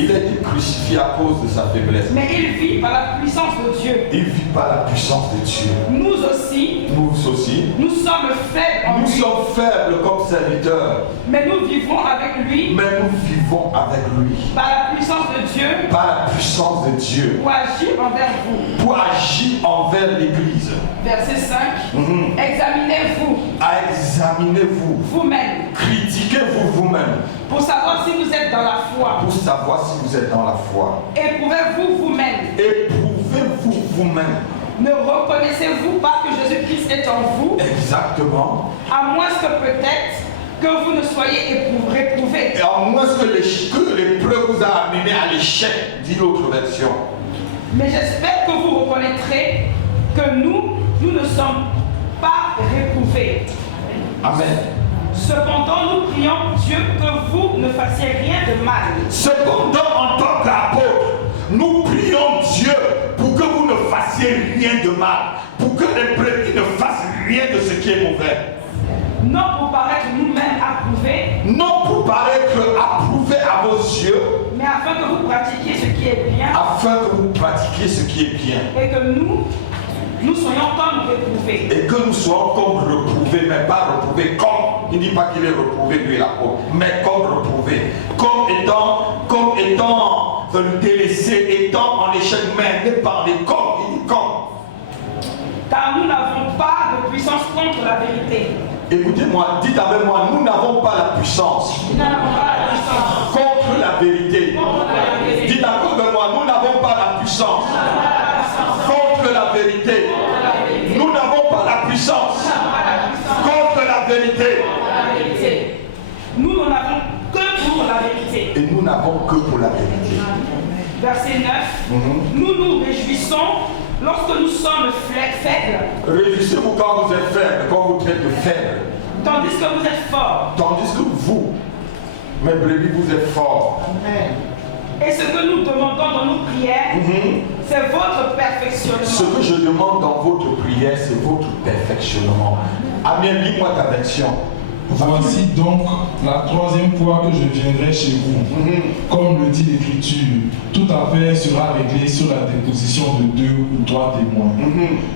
Il a été crucifié à cause de sa faiblesse. Mais il vit par la puissance de Dieu. Il vit par la puissance de Dieu. Nous aussi. Nous sommes faibles en lui. Nous sommes faibles comme serviteurs. Mais nous vivons avec lui. Par la puissance de Dieu. Par la puissance de Dieu. Pour agir envers vous. Pour agir envers l'Église. Verset 5. Examinez-vous. Examinez-vous. Vous-même. Critiquez-vous vous-même. Pour savoir si vous êtes dans la foi. Pour savoir si vous êtes dans la foi. Éprouvez-vous vous-même. Éprouvez-vous vous-même. Ne reconnaissez-vous pas que Jésus-Christ est en vous? Exactement. À moins que peut-être que vous ne soyez réprouvés. Et à moins que l'épreuve vous a amené à l'échec, dit l'autre version. Mais j'espère que vous reconnaîtrez que nous ne sommes pas réprouvés. Amen. Cependant, nous prions Dieu que vous ne fassiez rien de mal. Cependant, en tant qu'apôtres, nous prions Dieu pour que vous ne fassiez rien de mal, pour que les brebis ne fassent rien de ce qui est mauvais. Non pour paraître nous-mêmes approuvés. Non pour paraître approuvés à vos yeux. Mais afin que vous pratiquiez ce qui est bien. Afin que vous pratiquiez ce qui est bien. Et que nous soyons comme réprouvés. Et que nous soyons comme reprouvés, mais pas reprouvés comme. Il ne dit pas qu'il est reprouvé, lui l'apôtre, mais comme reprouvé. Comme étant délaissé, étant en échec, mais par les corps. Il dit comme. Car nous n'avons pas de puissance contre la vérité. Écoutez-moi, dites avec moi, nous n'avons pas la puissance. Nous n'avons pas la puissance contre la vérité. Dites encore avec moi, nous n'avons pas la puissance contre la vérité. Nous n'avons pas la puissance contre la vérité. Nous n'en avons que pour la vérité. Et nous n'avons que pour la vérité. Verset 9. Nous nous réjouissons lorsque nous sommes faibles. Réjouissez-vous quand vous êtes faibles, quand vous êtes de faibles. Tandis que vous êtes forts. Tandis que vous, mes brebis, vous êtes forts. Amen. Et ce que nous demandons dans nos prières, c'est votre perfectionnement. Ce que je demande dans votre prière, c'est votre perfectionnement. Amen, lis-moi ta version. Voici donc la troisième fois que je viendrai chez vous. Comme le dit l'Écriture, toute affaire sera réglée sur la déposition de 2 ou 3 témoins.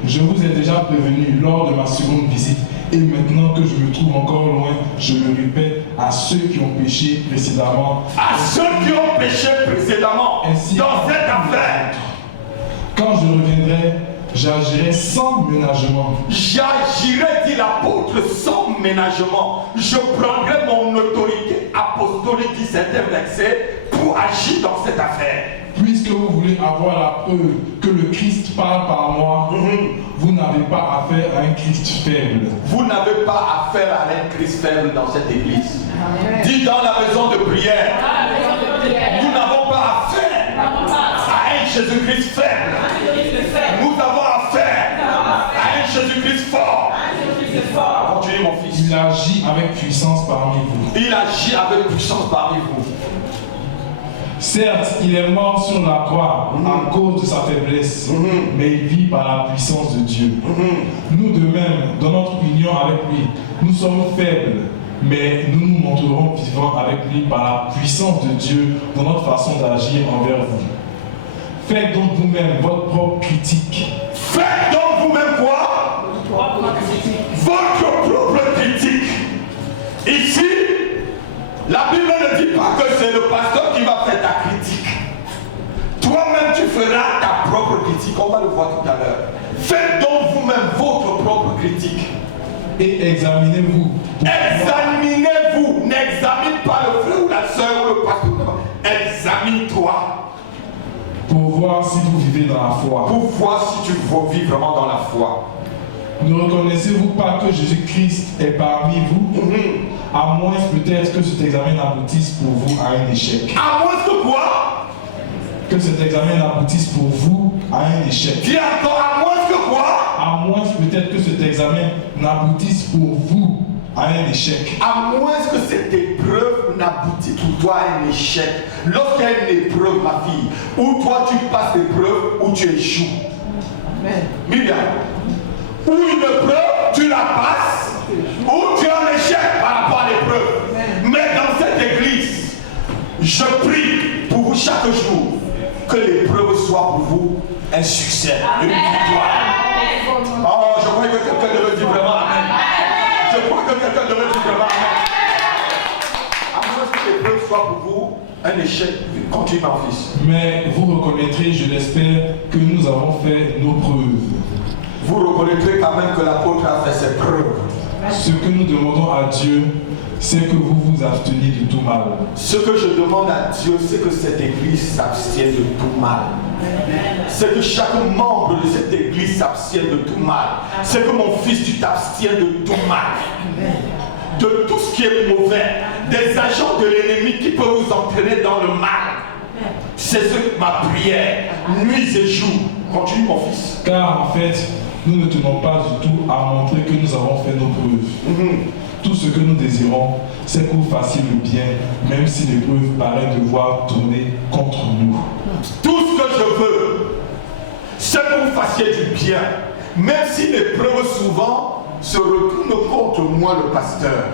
Je vous ai déjà prévenu lors de ma seconde visite, et maintenant que je me trouve encore loin, je le répète à ceux qui ont péché précédemment. À ceux qui ont péché précédemment ainsi dans cette affaire. Quand je reviendrai, j'agirai sans ménagement. J'agirai, dit l'apôtre, sans ménagement. Je prendrai mon autorité apostolique, dit certains versets, pour agir dans cette affaire. Puisque vous voulez avoir la preuve que le Christ parle par moi, vous n'avez pas affaire à un Christ faible. Vous n'avez pas affaire à un Christ faible dans cette église. Dis dans la maison de prière. Nous n'avons pas affaire à un Jésus-Christ faible. Nous avons affaire à un Jésus-Christ fort. Continuez mon fils. Il agit avec puissance parmi vous. Il agit avec puissance parmi vous. Certes, il est mort sur la croix à cause de sa faiblesse, mais il vit par la puissance de Dieu. Nous de même, dans notre union avec lui, nous sommes faibles, mais nous nous montrerons vivants avec lui par la puissance de Dieu dans notre façon d'agir envers vous. Faites donc vous-même votre propre critique. Faites donc voir tout à l'heure. Faites donc vous-même votre propre critique. Et examinez-vous. Examinez-vous. N'examine pas le frère ou la soeur ou le pasteur. Examine-toi. Pour voir si vous vivez dans la foi. Pour voir si tu vis vraiment dans la foi. Ne reconnaissez-vous pas que Jésus-Christ est parmi vous? À moins peut-être que cet examen n'aboutisse pour vous à un échec. À moins que quoi? Que cet examen n'aboutisse pour vous à un échec. Dis encore, à moins que quoi? À moins peut-être que cet examen n'aboutisse pour vous à un échec. À moins que cette épreuve n'aboutisse pour toi à un échec. Lorsqu'il y a une épreuve, ma fille, où toi tu passes l'épreuve, ou tu échoues. Myriam, ou une épreuve, tu la passes, ou tu es en échec par rapport à l'épreuve. Mais dans cette église, je prie pour vous chaque jour que l'épreuve soit pour vous un succès, une victoire. Oh, je crois que quelqu'un devrait dire vraiment amen. Je crois que quelqu'un devrait dire vraiment amen. À moins que l'épreuve soit pour vous un échec, continue mon fils. Mais vous reconnaîtrez, je l'espère, que nous avons fait nos preuves. Vous reconnaîtrez quand même que l'apôtre a fait ses preuves. Ce que nous demandons à Dieu, c'est que vous vous absteniez de tout mal. Ce que je demande à Dieu, c'est que cette église s'abstienne de tout mal. C'est que chaque membre de cette église s'abstienne de tout mal. C'est que mon fils, tu t'abstiens de tout mal. De tout ce qui est mauvais. Des agents de l'ennemi qui peuvent vous entraîner dans le mal. C'est ce que ma prière, nuit et jour. Continue mon fils. Car en fait, nous ne tenons pas du tout à montrer que nous avons fait nos preuves. Tout ce que nous désirons, c'est que vous fassiez le bien, même si l'épreuve paraît devoir tourner contre nous. Tout ce que je veux, c'est que vous fassiez du bien, même si l'épreuve souvent se retourne contre moi, le pasteur.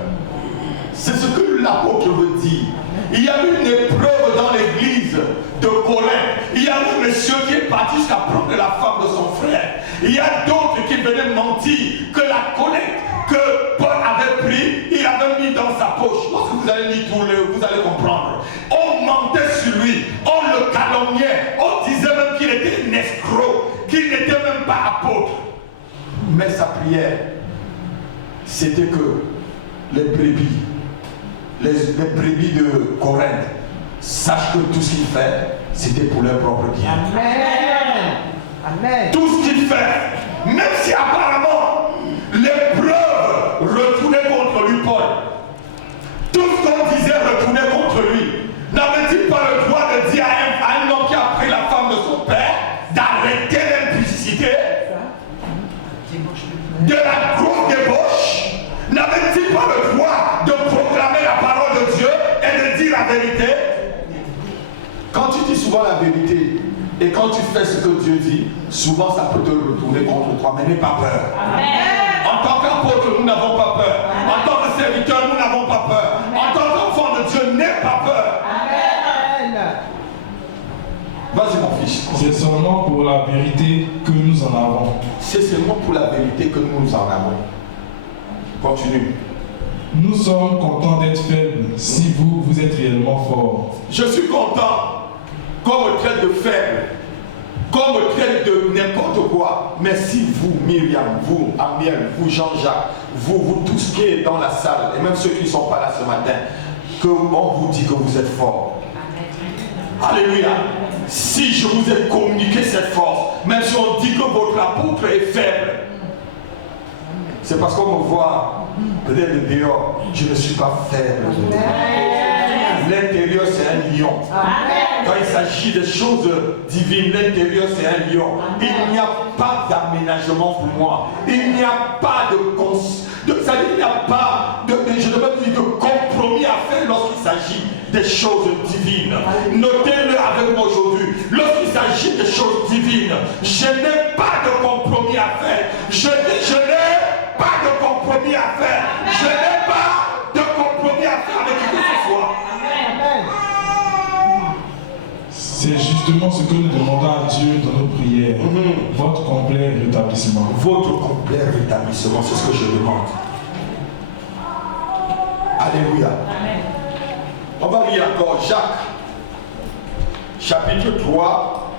C'est ce que l'apôtre veut dire. Il y a eu une épreuve dans l'église de Corinthe. Il y a un monsieur qui est parti jusqu'à prendre la femme de son frère. Il y a d'autres qui venaient mentir que la collecte que Paul avait pris, il avait mis dans sa poche. Lorsque vous allez lire tout vous allez comprendre. On mentait sur lui, on le calomniait, on disait même qu'il était un escroc, qu'il n'était même pas apôtre. Mais sa prière, c'était que les brebis de Corinthe sachent que tout ce qu'il fait, c'était pour leur propre bien. Amen. Amen. Tout ce qu'il fait, même si apparemment l'épreuve retournait contre lui, Paul, tout ce qu'on disait retournait contre lui, n'avait-il pas le droit de dire à un homme qui a pris la femme de son père d'arrêter l'impudicité, de la grosse débauche? N'avait-il pas le droit de proclamer la parole de Dieu et de dire la vérité? Quand tu dis souvent la vérité et quand tu fais ce que Dieu dit, souvent ça peut te retourner contre toi, mais n'aie pas peur. Amen. En tant qu'apôtre, nous n'avons pas peur. Amen. En tant que serviteur, nous n'avons pas peur. Amen. En tant qu'enfant de Dieu, n'aie pas peur. Amen. Vas-y mon fils. C'est seulement pour la vérité que nous en avons. C'est seulement pour la vérité que nous en avons. Continue. Nous sommes contents d'être faibles si vous êtes réellement forts. Je suis content qu'on me traite de faible, qu'on me traite de n'importe quoi. Mais si vous, Myriam, vous, Amiel, vous, Jean-Jacques, vous tous qui êtes dans la salle, et même ceux qui ne sont pas là ce matin, qu'on vous dit que vous êtes forts. Alléluia. Si je vous ai communiqué cette force, même si on dit que votre apôtre est faible, c'est parce qu'on me voit peut-être de dehors. Je ne suis pas faible. L'intérieur, c'est un lion. Quand il s'agit des choses divines, l'intérieur, c'est un lion. Il n'y a pas d'aménagement pour moi. Il n'y a pas il n'y a pas de compromis à faire lorsqu'il s'agit des choses divines. Notez-le avec moi aujourd'hui. Lorsqu'il s'agit des choses divines, je n'ai pas de compromis à faire. Je n'ai pas de compromis à faire. Je n'ai pas de compromis à faire avec qui que ce soit. C'est justement ce que nous demandons à Dieu dans nos prières. Votre complet rétablissement. Votre complet rétablissement, c'est ce que je demande. Alléluia. Amen. On va lire encore Jacques, chapitre 3,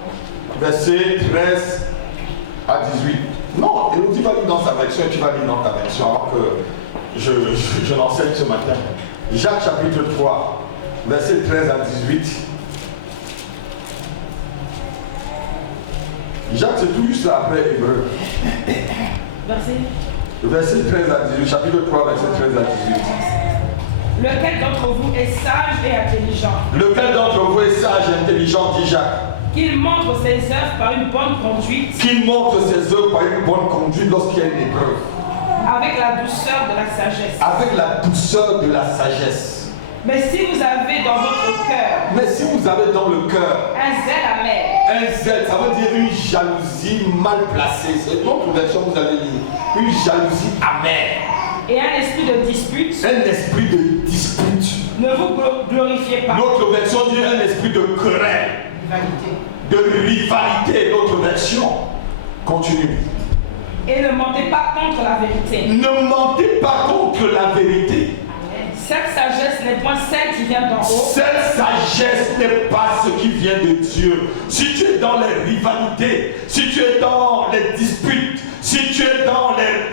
versets 13 à 18. Non, Elodie va lire dans sa version et tu vas lire dans ta version alors que je l'enseigne ce matin. Jacques chapitre 3, verset 13 à 18. Jacques, c'est tout juste après Hébreu. Verset 13 à 18, chapitre 3, verset 13 à 18. Lequel d'entre vous est sage et intelligent? Lequel d'entre vous est sage et intelligent, dit Jacques? Qu'il montre ses œuvres par une bonne conduite. Qu'il montre ses œuvres par une bonne conduite lorsqu'il y a une épreuve. Avec la douceur de la sagesse. Avec la douceur de la sagesse. Mais si vous avez dans votre cœur. Mais si vous avez dans le cœur. Un zèle amer. Un zèle, ça veut dire une jalousie mal placée. C'est notre version, vous allez lire. Une jalousie amère. Et un esprit de dispute. Un esprit de dispute. Ne vous glorifiez pas. Notre version dit un esprit de querelle. De rivalité, notre version. Continue. Et ne mentez pas contre la vérité. Ne mentez pas contre la vérité. Cette sagesse n'est point celle qui vient d'en haut. Cette sagesse n'est pas ce qui vient de Dieu. Si tu es dans les rivalités, si tu es dans les disputes, si tu es dans les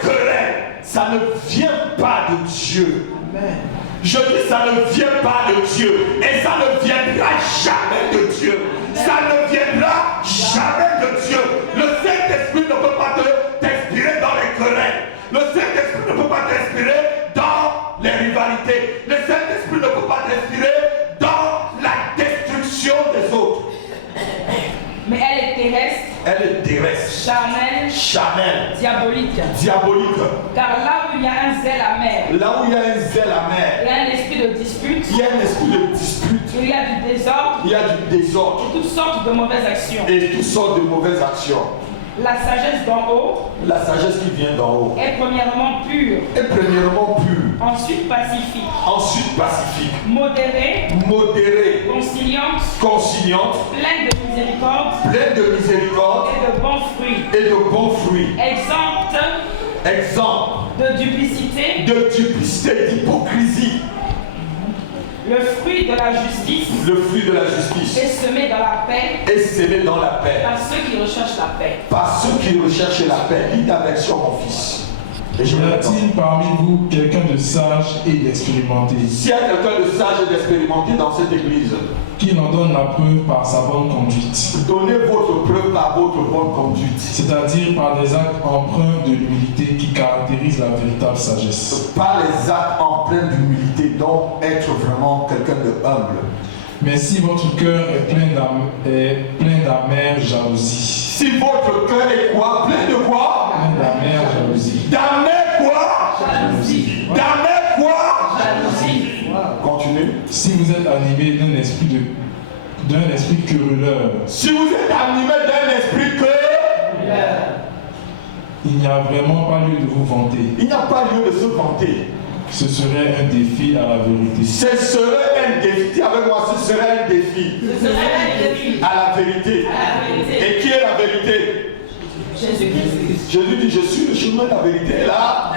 querelles, ça ne vient pas de Dieu. Amen. Je dis ça ne vient pas de Dieu. Et ça ne viendra jamais de Dieu. Ça ne viendra jamais de Dieu. Le Saint-Esprit ne peut pas t'inspirer dans les querelles. Le Saint-Esprit ne peut pas t'inspirer dans les rivalités. Le Saint-Esprit ne peut pas t'inspirer dans la destruction des autres. Mais elle est terrestre. Elle est terrestre. Charnelle. Charnelle. Diabolique. Diabolique. Car là où il y a un zèle amer. Là où il y a un zèle amer. Il y a un esprit de dispute. Il y a un esprit de dispute. Il y a du désordre. Il y a du désordre. Et toutes sortes de mauvaises actions. Et toutes sortes de mauvaises actions. La sagesse d'en haut. La sagesse qui vient d'en haut. Est premièrement pure. Est premièrement pure. Ensuite pacifique. Ensuite pacifique. Modérée. Modérée. Conciliante. Conciliante. Pleine de miséricorde. Pleine de miséricorde. Et de bons fruits. Et de bons fruits. Exempte. Exempte. De duplicité. De duplicité, d'hypocrisie. Le fruit de la justice. Le fruit de la justice. Est semé dans la paix. Est semé dans la paix. Par ceux qui recherchent la paix. Par ceux qui recherchent la paix. Lis ta version, mon fils. Y a-t-il parmi vous quelqu'un de sage et d'expérimenté? S'il y a quelqu'un de sage et d'expérimenté dans cette église, qui en donne la preuve par sa bonne conduite. Donnez votre preuve par votre bonne conduite. C'est-à-dire par des actes empreints de l'humilité qui caractérisent la véritable sagesse. Par les actes empreints d'humilité, donc être vraiment quelqu'un de humble. Mais si votre cœur est plein d'amère jalousie. Si votre cœur est quoi? Plein de quoi? Plein d'amère jalousie. D'amère quoi? Jalousie. D'amère quoi? Jalousie. Continue. Si vous êtes animé d'un esprit querelleur. Si vous êtes animé d'un esprit querelleur, il n'y a vraiment pas lieu de vous vanter. Il n'y a pas lieu de se vanter. Ce serait un défi à la vérité. Ce serait un défi. Dis avec moi, ce serait un défi. Ce serait un défi. À la vérité. À la vérité. Et qui est la vérité? Jésus-Christ. Jésus dit, je suis le chemin de la vérité. Là,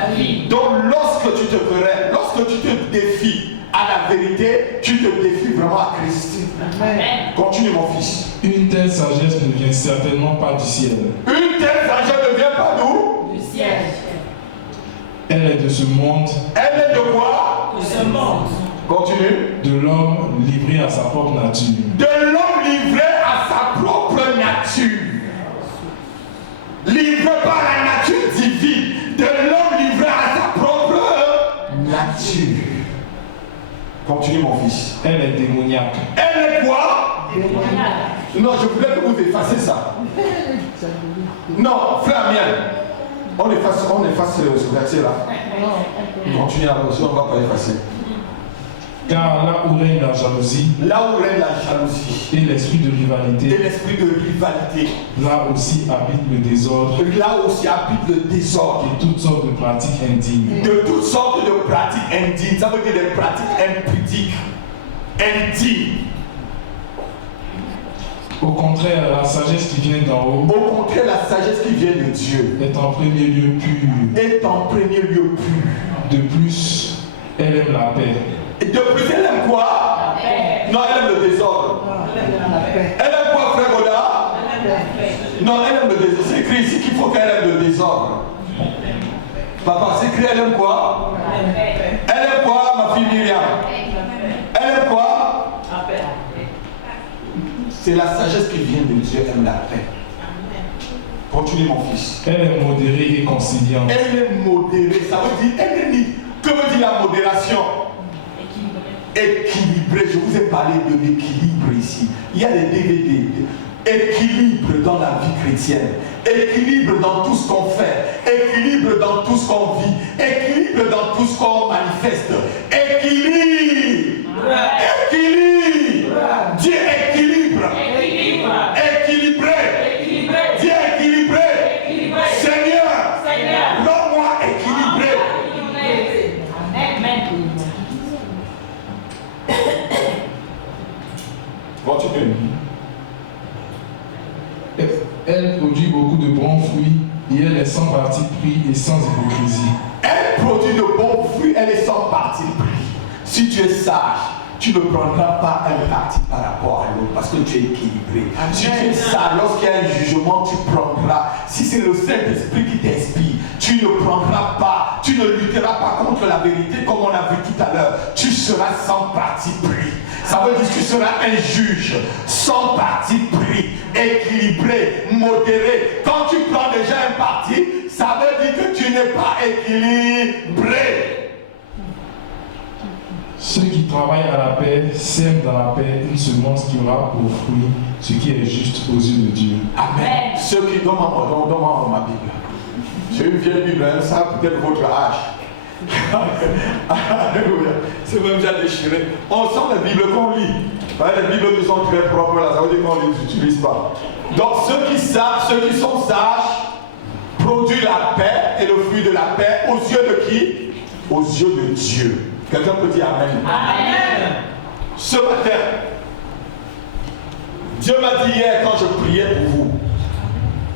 donc lorsque tu te querelles, lorsque tu te défies à la vérité, tu te défies vraiment à Christ. Amen. Continue, mon fils. Une telle sagesse ne vient certainement pas du ciel. Une telle sagesse ne vient pas d'où? Du ciel. Elle est de ce monde. Elle est de quoi? De ce monde. Continue. De l'homme livré à sa propre nature. De l'homme livré à sa propre nature. Livré par la nature divine. De l'homme livré à sa propre nature. Continue, mon fils. Elle est démoniaque. Elle est quoi? Démoniaque. Non, je voulais que vous effaciez ça. Non, frère Miel. On efface ce verset-là. Continue à aussi, on ne va pas effacer. Car là où règne la jalousie, là où règne la jalousie et l'esprit de rivalité, là aussi habite le désordre, là aussi habite le désordre et toutes sortes de pratiques indignes. De toutes sortes de pratiques indignes, ça veut dire des pratiques impudiques, indignes. Au contraire, la sagesse qui vient d'en haut, au contraire, la sagesse qui vient de Dieu, est en premier lieu pure. Est en premier lieu pure. De plus, elle aime la paix. Et de plus, elle aime quoi? Non, elle aime le désordre. Elle aime quoi, frère Goda? Non, elle aime le désordre. C'est écrit ici qu'il faut qu'elle aime le désordre. Papa, c'est écrit, elle aime quoi? Elle aime quoi, ma fille Myriam? Elle aime quoi? C'est la sagesse qui vient de Dieu, elle aime la paix. Continue mon fils. Elle est modérée et conciliante. Elle est modérée, ça veut dire, elle est, que veut dire la modération? Équilibré. Je vous ai parlé de l'équilibre ici. Il y a des DVD. Équilibre dans la vie chrétienne. Équilibre dans tout ce qu'on fait. Équilibre dans tout ce qu'on vit. Équilibre dans tout ce qu'on manifeste. Équilibre. Équilibre. Dis équilibre. Équilibré. Dis équilibré. Seigneur. Rends-moi équilibré. Continue. Elle produit beaucoup de bons fruits et elle est sans parti pris et sans hypocrisie. Elle produit de bons fruits, elle est sans parti pris. Si tu es sage, tu ne prendras pas un parti par rapport à l'autre parce que tu es équilibré. Amen. Si tu es sage, lorsqu'il y a un jugement, tu prendras. Si c'est le Saint-Esprit qui t'inspire, tu ne prendras pas, tu ne lutteras pas contre la vérité comme on a vu tout à l'heure. Tu seras sans parti pris. Ça veut dire que tu seras un juge sans parti pris, équilibré, modéré. Quand tu prends déjà un parti, ça veut dire que tu n'es pas équilibré. Ceux qui travaillent à la paix sèment dans la paix une semence qui aura pour fruit ce qui est juste aux yeux de Dieu. Amen. Ceux qui donnent ma Bible. J'ai une vieille Bible, hein, ça peut-être votre âge. Alléluia. C'est même déjà déchiré. On sent les Bibles qu'on lit. Les Bibles qui sont très propres là, ça veut dire qu'on ne les utilise pas. Donc ceux qui savent, ceux qui sont sages, produisent la paix et le fruit de la paix aux yeux de qui? Aux yeux de Dieu. Quelqu'un peut dire Amen. Amen. Ce matin, Dieu m'a dit hier quand je priais pour vous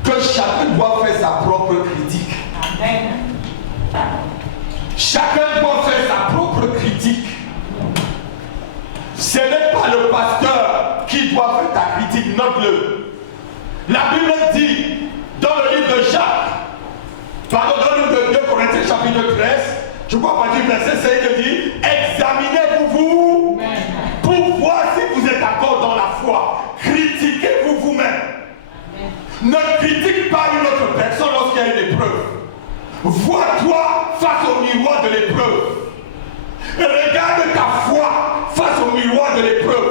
que chacun doit faire sa propre critique. Amen. Chacun doit faire sa propre critique. Ce n'est pas le pasteur qui doit faire ta critique, note-le. La Bible dit dans le livre de Jacques, pardon, dans le livre de 2 Corinthiens chapitre 13, je crois pas du verset 5 qui dit, examinez-vous pour voir si vous êtes d'accord dans la foi. Critiquez-vous vous-même. Ne critique pas une autre personne lorsqu'il y a une épreuve. Vois-toi face au miroir de l'épreuve. Regarde ta foi face au miroir de l'épreuve.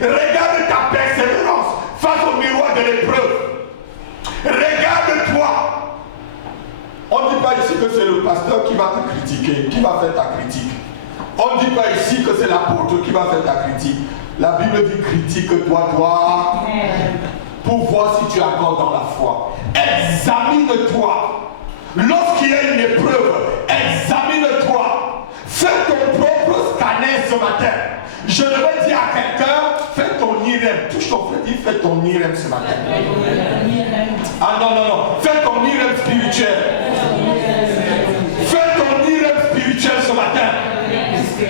Regarde ta persévérance face au miroir de l'épreuve. Regarde-toi. On ne dit pas ici que c'est le pasteur qui va te critiquer, qui va faire ta critique. On ne dit pas ici que c'est l'apôtre qui va faire ta critique. La Bible dit critique-toi, toi, pour voir si tu es encore dans la foi. Examine-toi. Lorsqu'il y a une épreuve, examine-toi. Fais ton propre scanner ce matin. Je devais dire à quelqu'un, fais ton IRM. Touche ton frère, dis fais ton IRM ce matin. Ah non, non, non. Fais ton IRM spirituel. Fais ton IRM spirituel ce matin.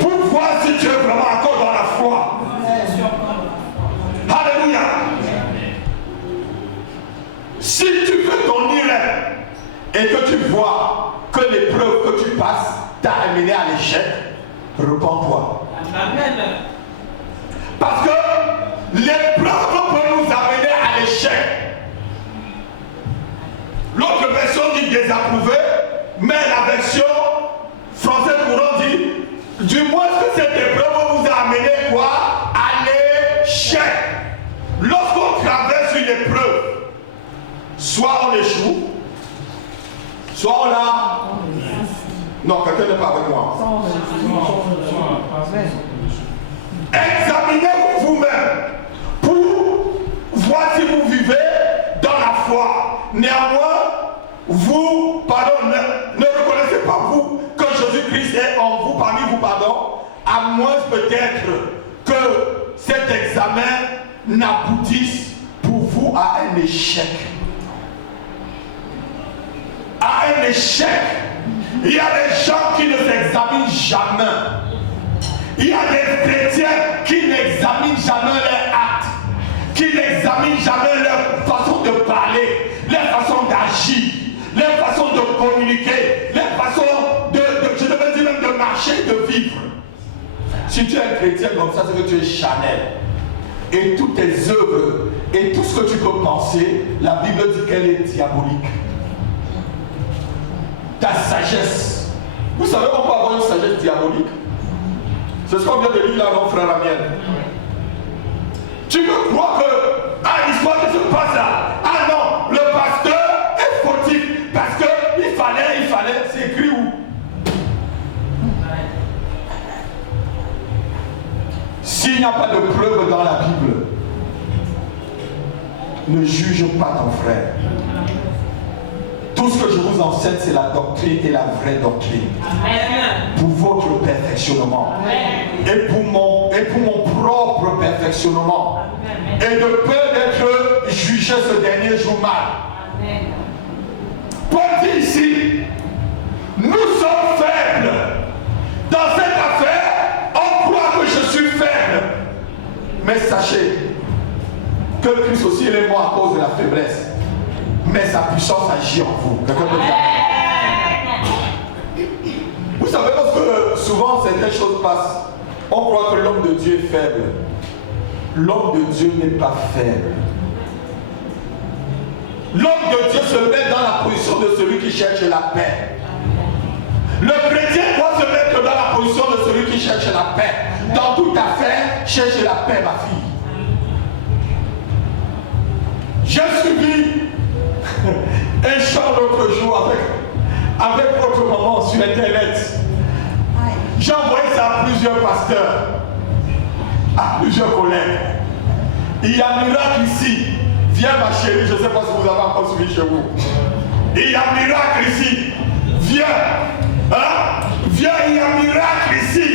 Pour voir si tu es vraiment encore dans la foi. Alléluia. Si tu fais ton IRM et que tu vois que l'épreuve que tu passes t'a amené à l'échec, repens-toi. Amen. Parce que l'épreuve peut nous amener à l'échec. L'autre version dit désapprouvé, mais la version française courant dit du moins que cette épreuve vous a amené quoi? À l'échec. Lorsqu'on traverse une épreuve, soit on échoue, soit on a... Non, quelqu'un n'est pas avec moi. Examinez-vous vous-même pour voir si vous vivez dans la foi. Néanmoins, vous, pardon, ne reconnaissez pas vous que Jésus-Christ est en vous, parmi vous, pardon, à moins peut-être que cet examen n'aboutisse pour vous à un échec. À un échec. Il y a des gens qui ne s'examinent jamais. Il y a des chrétiens qui n'examinent jamais leurs actes, qui n'examinent jamais leur façon de parler, Si tu es un chrétien comme ça, c'est que tu es charnel. Et toutes tes œuvres et tout ce que tu peux penser, la Bible dit qu'elle est diabolique. Ta sagesse. Vous savez qu'on peut avoir une sagesse diabolique? C'est ce qu'on vient de lire là, mon frère Amiel. Tu peux croire que l'histoire qui se passe là, ah non, le pasteur est fautif parce qu'il fallait, c'est écrit où? S'il n'y a pas de preuve dans la Bible, ne juge pas ton frère. Tout ce que je vous enseigne, c'est la doctrine et la vraie doctrine. Amen. Pour votre perfectionnement. Amen. Et pour mon propre perfectionnement. Amen. Et de peur d'être jugé ce dernier jour mal. Amen. Paul dit ici, nous sommes faibles. Dans cette affaire, on croit que je suis faible. Mais sachez que Christ aussi est mort à cause de la faiblesse. Mais sa puissance agit en vous. Quelqu'un peut dire amen. Vous savez, parce que souvent certaines choses passent, on croit que l'homme de Dieu est faible. L'homme de Dieu n'est pas faible. L'homme de Dieu se met dans la position de celui qui cherche la paix. Le chrétien doit se mettre dans la position de celui qui cherche la paix. Dans toute affaire, cherche la paix, ma fille. J'ai suivi un chant l'autre jour avec votre maman sur internet. J'ai envoyé ça à plusieurs pasteurs, à plusieurs collègues. Il y a un miracle ici. Viens ma chérie, je ne sais pas si vous avez encore suivi chez vous. Il y a un miracle ici. Viens. Hein? Viens, il y a un miracle ici.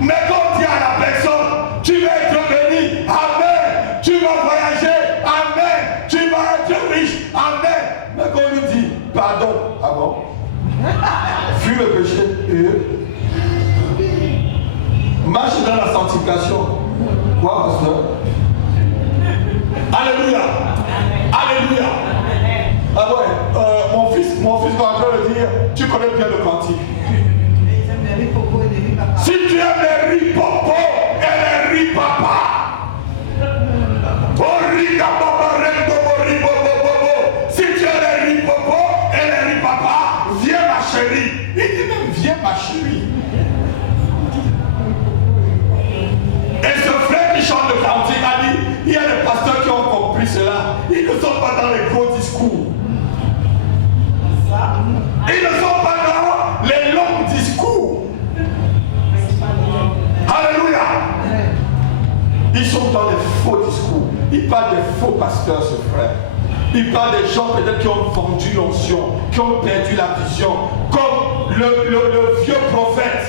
Mais quand on dit à la personne, tu vas être béni. Amen. Tu vas voyager. Amen. Tu vas être riche. Amen. Mais quand on lui dit, pardon. Ah bon? Fuis le péché. Marche dans la sanctification. Quoi, pasteur? Alléluia. Alléluia. Ah ouais, mon fils va encore le dire, tu connais bien le cantique. Si tu aimes les ripopo et les ripapa, si tu aimes les ripopo et les ripapa, viens ma chérie. Il dit même viens ma chérie. Et ce frère qui chante le cantique a dit, il y a des pasteurs qui ont compris cela. Ils ne sont pas dans les gros discours. Ils ne sont pas dans les longs discours. Alléluia. Ils sont dans les faux discours. Ils parlent des faux pasteurs, ce frère. Ils parlent des gens peut-être qui ont vendu l'onction, qui ont perdu la vision, comme le vieux prophète.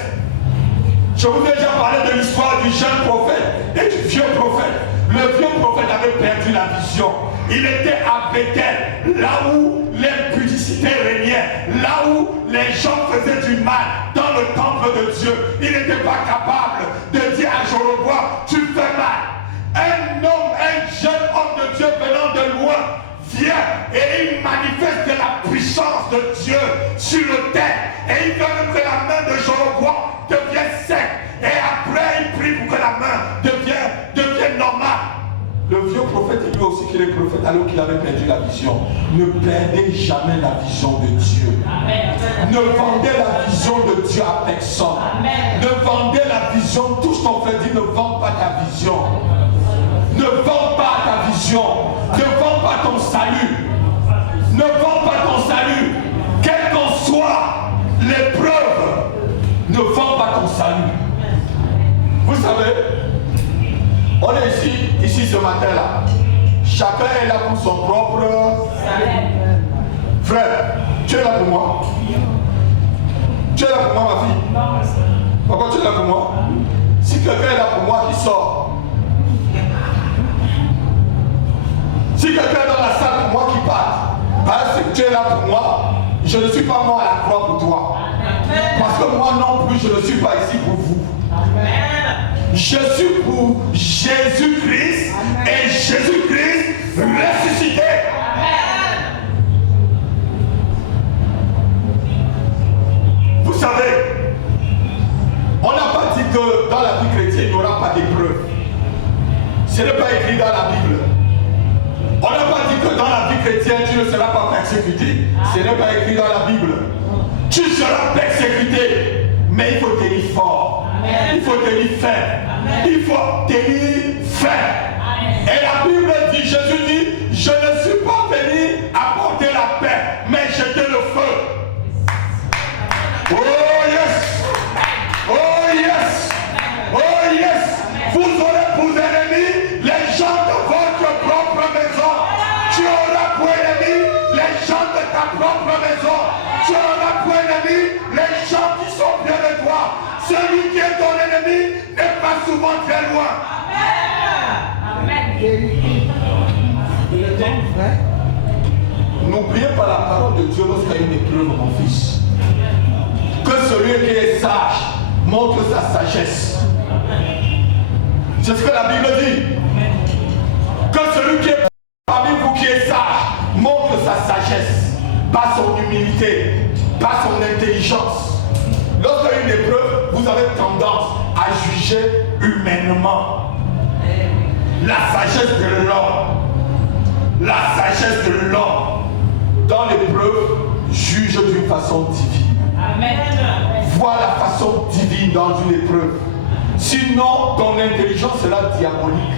Je vous ai déjà parlé de l'histoire du jeune prophète et du vieux prophète. Le vieux prophète avait perdu la vision. Il était à Bethel, là où l'impudicité régnait, là où les gens faisaient du mal dans le temple de Dieu. Il n'était pas capable de dire à Jéroboam, tu fais mal. Un homme, un jeune homme de Dieu venant de loin vient et il manifeste de la puissance de Dieu sur le terre. Et il veut même que la main de Jéroboam devienne sec. Et après il prie pour que la main devienne normale. Le vieux prophète, il dit aussi qu'il est prophète alors qu'il avait perdu la vision. Ne perdez jamais la vision de Dieu. Amen. Ne vendez la vision de Dieu à personne. Amen. Ne vendez la vision. Tout ce qu'on fait dit, ne vends pas ta vision. Ne vends pas ta vision. Ne vends pas ton salut. Ne vends pas ton salut. Quelle qu'en soit l'épreuve, ne vends pas ton salut. Vous savez, on est ici ce matin-là. Chacun est là pour son propre frère. Tu es là pour moi. Tu es là pour moi, ma fille. Pourquoi tu es là pour moi? Si quelqu'un est là pour moi, qui sort. Si quelqu'un est dans la salle pour moi, qui part. Parce que tu es là pour moi, je ne suis pas mort à la croix pour toi. Parce que moi non plus, je ne suis pas ici pour vous. Je suis pour Jésus-Christ et Jésus-Christ ressuscité. Amen. Vous savez, on n'a pas dit que dans la vie Ce n'est pas écrit dans la Bible. Tu seras persécuté, mais il faut tenir fort. Il faut tenir ferme. Il faut tenir ferme. Et la Bible dit, Jésus dit, je ne suis pas venu apporter la paix, mais jeter le feu. Oh yes! Oh yes! Oh yes! Vous aurez pour ennemis les gens de votre propre maison. Tu auras pour ennemis les gens de ta propre maison. Tu auras pour ennemis les gens qui sont près de toi. Celui qui est ton ennemi n'est pas souvent très loin. N'oubliez pas la parole de Dieu lorsqu'il y a une épreuve, mon fils. Que celui qui est sage montre sa sagesse. C'est ce que la Bible dit. Que celui qui est parmi vous qui est sage montre sa sagesse, pas son humilité, pas son intelligence. Lorsqu'il y a une épreuve, vous avez tendance à juger humainement. La sagesse de l'homme, la sagesse de l'homme, dans l'épreuve, juge d'une façon divine. Amen. Vois la façon divine dans une épreuve. Sinon, ton intelligence sera diabolique.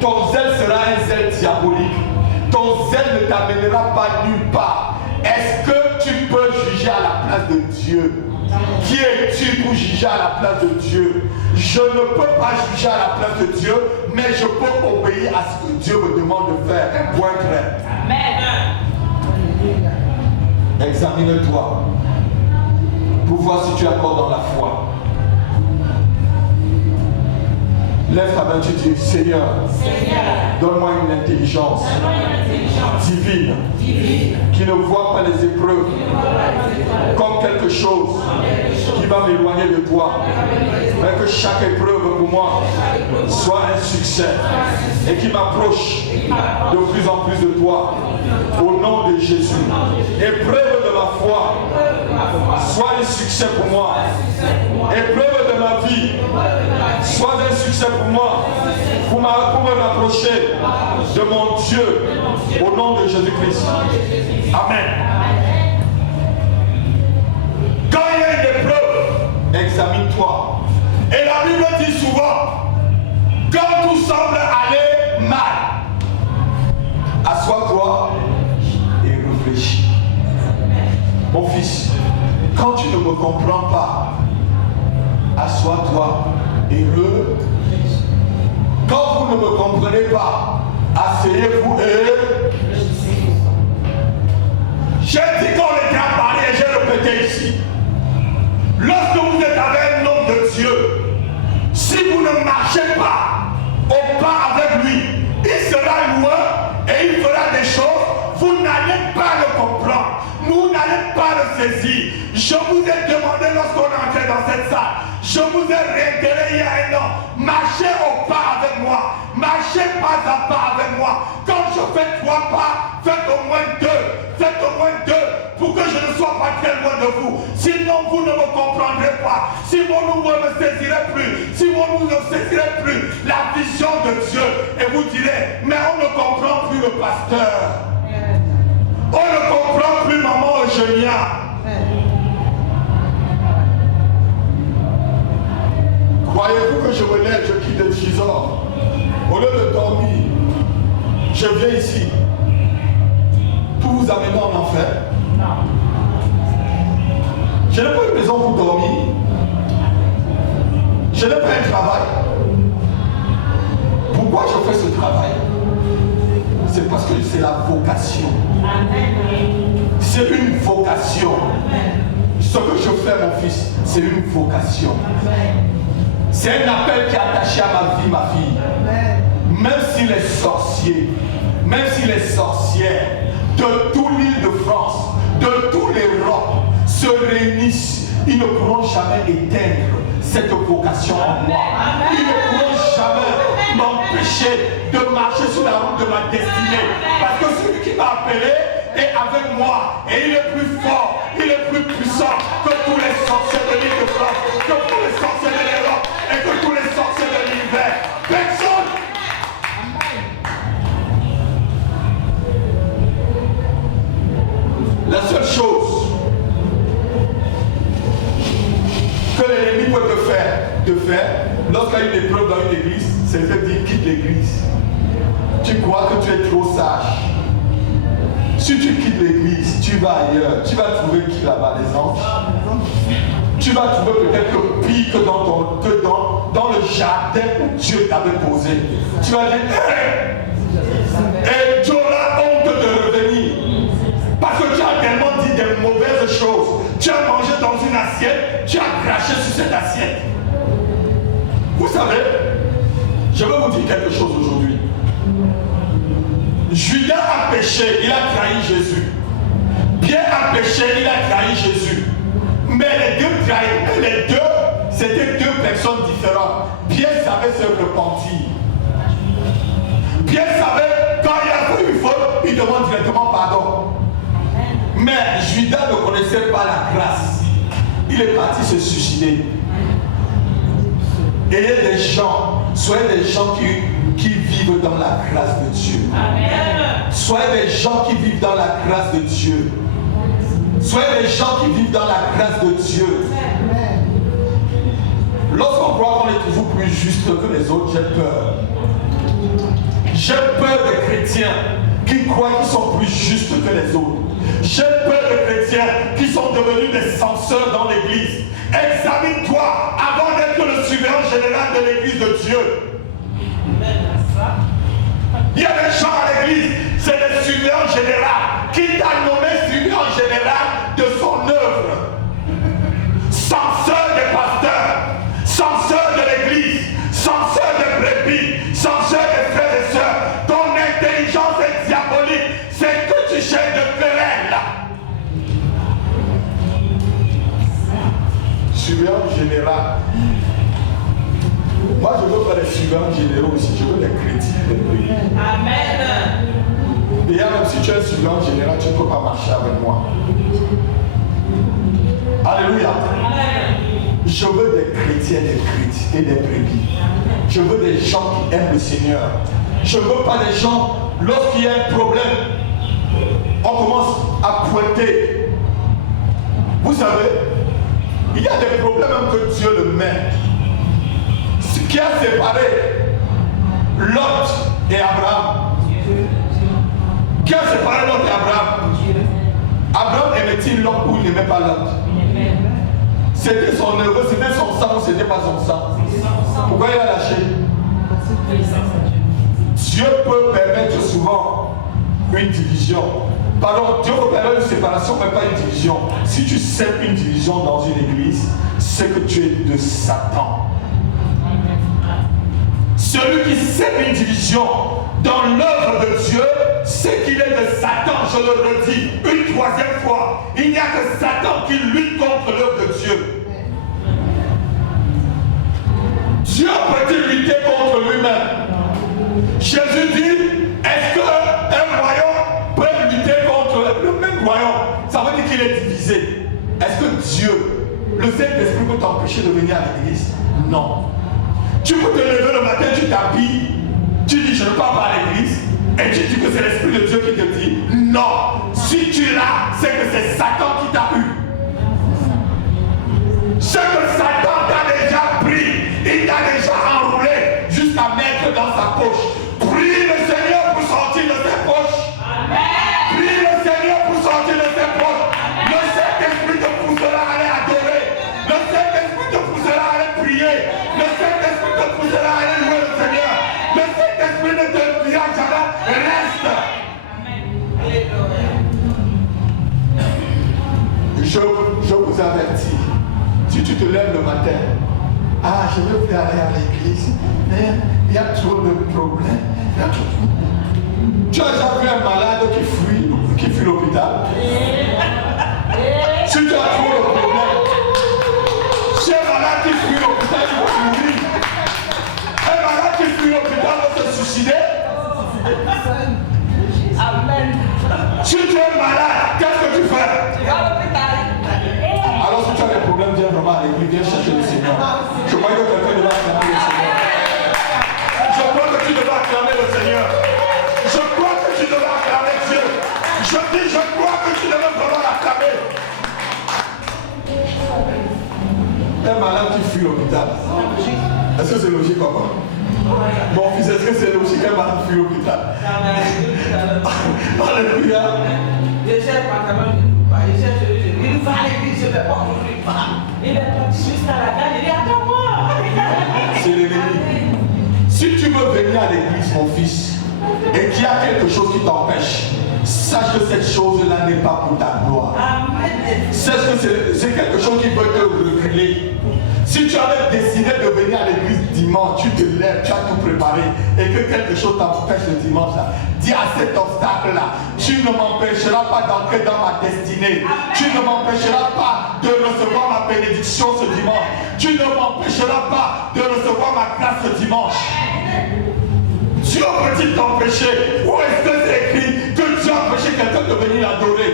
Ton zèle sera un zèle diabolique. Ton zèle ne t'amènera pas nulle part. Est-ce que tu peux juger à la place de Dieu? Qui es-tu pour juger à la place de Dieu? Je ne peux pas juger à la place de Dieu, mais je peux obéir à ce que Dieu me demande de faire. Point clair. Amen. Examine-toi pour voir si tu es encore dans la foi. Lève ta main, tu dis, Seigneur, donne-moi une intelligence divine qui ne voit pas les épreuves comme quelque chose qui va m'éloigner de toi, mais que chaque épreuve pour moi soit un succès et qui m'approche de plus en plus de toi, au nom de Jésus. Épreuve de ma foi soit un succès pour moi. Épreuve de ma vie soit un succès pour moi, pour me rapprocher de mon Dieu, au nom de Jésus-Christ. Amen. Quand il y a une épreuve, examine-toi. Et la Bible dit souvent, quand tout semble aller mal, assois-toi et réfléchis. Mon fils, quand tu ne me comprends pas, assois-toi et réfléchis. Quand vous ne me comprenez pas, asseyez-vous et... J'ai dit qu'on était à Paris et j'ai répété ici. Lorsque vous êtes avec un homme de Dieu, si vous ne marchez pas au pas avec lui, il sera loin et il fera des choses, vous n'allez pas le comprendre. Vous n'allez pas le saisir. Je vous ai demandé lorsqu'on est entré dans cette salle, je vous ai réitéré il y a un an, marchez au pas avec moi, marchez pas à pas avec moi. Quand je fais 3 pas, faites au moins 2, faites au moins 2 pour que je ne sois pas très loin de vous. Sinon vous ne me comprendrez pas. Si vous ne me saisirez plus, si vous ne saisirez plus la vision de Dieu, et vous direz, mais on ne comprend plus le pasteur. On ne comprend plus maman Eugénia. Croyez-vous que je me lève, je quitte le Gisors? Au lieu de dormir, je viens ici pour vous amener en enfer. Je n'ai pas une maison pour dormir. Je n'ai pas un travail. Pourquoi je fais ce travail? C'est parce que c'est la vocation. C'est une vocation. Ce que je fais, mon fils, c'est une vocation. C'est un appel qui est attaché à ma vie, ma fille. Même si les sorciers, même si les sorcières de toute l'île de France, de toute l'Europe se réunissent, ils ne pourront jamais éteindre cette vocation en moi. Ils ne pourront jamais m'empêcher de marcher sur la route de ma destinée. Parce que celui qui m'a appelé est avec moi et il est plus fort, il est plus puissant que tous les sorciers de l'île de France, que tous les sorciers de l'Europe et que tous les sorciers de l'univers. Personne. as une épreuve dans une église, c'est de dire quitte l'église. Tu crois que tu es trop sage. Si tu quittes l'église, tu vas ailleurs. Tu vas trouver qui là-bas, les anges. Tu vas trouver peut-être pire que dans le jardin où Dieu t'avait posé. Tu vas dire, et tu auras honte de revenir. Parce que tu as tellement dit des mauvaises choses. Tu as mangé dans une assiette, tu as craché sur cette assiette. Vous savez, je vais vous dire quelque chose aujourd'hui. Judas a péché, il a trahi Jésus. Pierre a péché, il a trahi Jésus. Mais les deux, c'était deux personnes différentes. Pierre savait se repentir. Pierre savait, quand il a fait une faute, il demande directement pardon. Mais Judas ne connaissait pas la grâce. Il est parti se suicider. Ayez des gens, soyez des gens qui vivent dans la grâce de Dieu. Amen. Soyez des gens qui vivent dans la grâce de Dieu. Soyez des gens qui vivent dans la grâce de Dieu. Lorsqu'on croit qu'on est toujours plus juste que les autres, j'ai peur. J'ai peur des chrétiens qui croient qu'ils sont plus justes que les autres. J'ai peur des chrétiens qui sont devenus des censeurs dans l'église. Examine-toi avant d'être le surveillant général de l'église de Dieu. Il y a des gens à l'église, c'est le surveillant général qui t'a nommé surveillant général de son œuvre. Censeur des pasteurs, censeur de l'église, censeur des brebis, censeur des frères et sœurs. Ton intelligence est diabolique, c'est que tu cherches de querelle. Surveillant général. Moi, je veux pas les surveillants généraux aussi, je veux les chrétiens, les brebis. Amen. Et même si tu es un surveillant général, tu ne peux pas marcher avec moi. Alléluia. Amen. Je veux des chrétiens et des brebis. Je veux des gens qui aiment le Seigneur. Je ne veux pas des gens, lorsqu'il y a un problème, on commence à pointer. Vous savez, il y a des problèmes que Dieu le met. Ce qui a séparé Lot et Abraham. Qui a séparé Lot et Abraham? Abraham aimait-il Lot ou il n'aimait pas Lot? C'était son neveu, c'était son sang ou c'était pas son sang? Pourquoi il a lâché? Dieu peut permettre souvent une division. Pardon, Dieu peut permettre une séparation, mais pas une division. Si tu sèmes une division dans une église, c'est que tu es de Satan. Celui qui sème une division dans l'œuvre de Dieu, c'est qu'il est de Satan, je le redis une troisième fois. Il n'y a que Satan qui lutte contre l'œuvre de Dieu. Dieu peut-il lutter contre lui-même? Jésus dit, est-ce qu'un royaume peut lutter contre le même royaume? Ça veut dire qu'il est divisé. Est-ce que Dieu, le Saint-Esprit peut t'empêcher de venir à l'église? Non. Tu peux te lever le matin, tu t'habilles, tu dis je ne pars pas à l'église, et tu dis que c'est l'Esprit de Dieu qui te dit non. Si tu l'as, c'est que c'est Satan qui t'a eu. Ce que Satan t'a déjà pris, il t'a déjà enroulé jusqu'à mettre dans sa poche. Prie le Seigneur pour sortir de ses poches. Amen. Prie le Seigneur pour sortir de ses poches. Amen. Le Saint-Esprit te poussera à aller adorer. Le Saint-Esprit te poussera à aller prier. Le Saint-Esprit te poussera à aller louer le Seigneur. Le Saint-Esprit ne te dira jamais reste. Je vous avertis. Si tu te lèves le matin, je ne veux plus aller à l'église, il y a trop de problèmes. Tu as déjà vu un malade qui fuit l'hôpital? Si tu as trop de problèmes, si un malade qui fuit l'hôpital, il va mourir. Un malade qui fuit l'hôpital va se suicider. Amen. Si tu es malade, qu'est-ce que tu fais? Alors si tu as des problèmes, viens vraiment à l'église, viens chercher le Seigneur. Je crois que quelqu'un devra acclamer le Seigneur. Je crois que tu devras acclamer le Seigneur. Je crois que tu devras acclamer Dieu. Je dis, je crois que tu devras vraiment l'acclamer. Un malade qui fuit l'hôpital. Est-ce que c'est logique, papa? Mon fils, est-ce que c'est logique qu'un mari fuit l'hôpital? Alléluia. Je cherche pantalon, je cherche le genou. Il va à l'église, je ne vais pas aujourd'hui. Il est parti jusqu'à la gare, il dit attends-moi. C'est l'ennemi. Si tu veux venir à l'église, mon fils, et qu'il y a quelque chose qui t'empêche, sache que cette chose-là n'est pas pour ta gloire. Sache que c'est quelque chose qui peut te reculer. Si tu avais décidé de venir à l'église dimanche, tu te lèves, tu as tout préparé, et que quelque chose t'empêche le dimanche, là, dis à cet obstacle-là, tu ne m'empêcheras pas d'entrer dans ma destinée. Tu ne m'empêcheras pas de recevoir ma bénédiction ce dimanche. Tu ne m'empêcheras pas de recevoir ma grâce ce dimanche. Dieu peut-il t'empêcher? Où est-ce que c'est écrit que Dieu a empêché quelqu'un de venir l'adorer?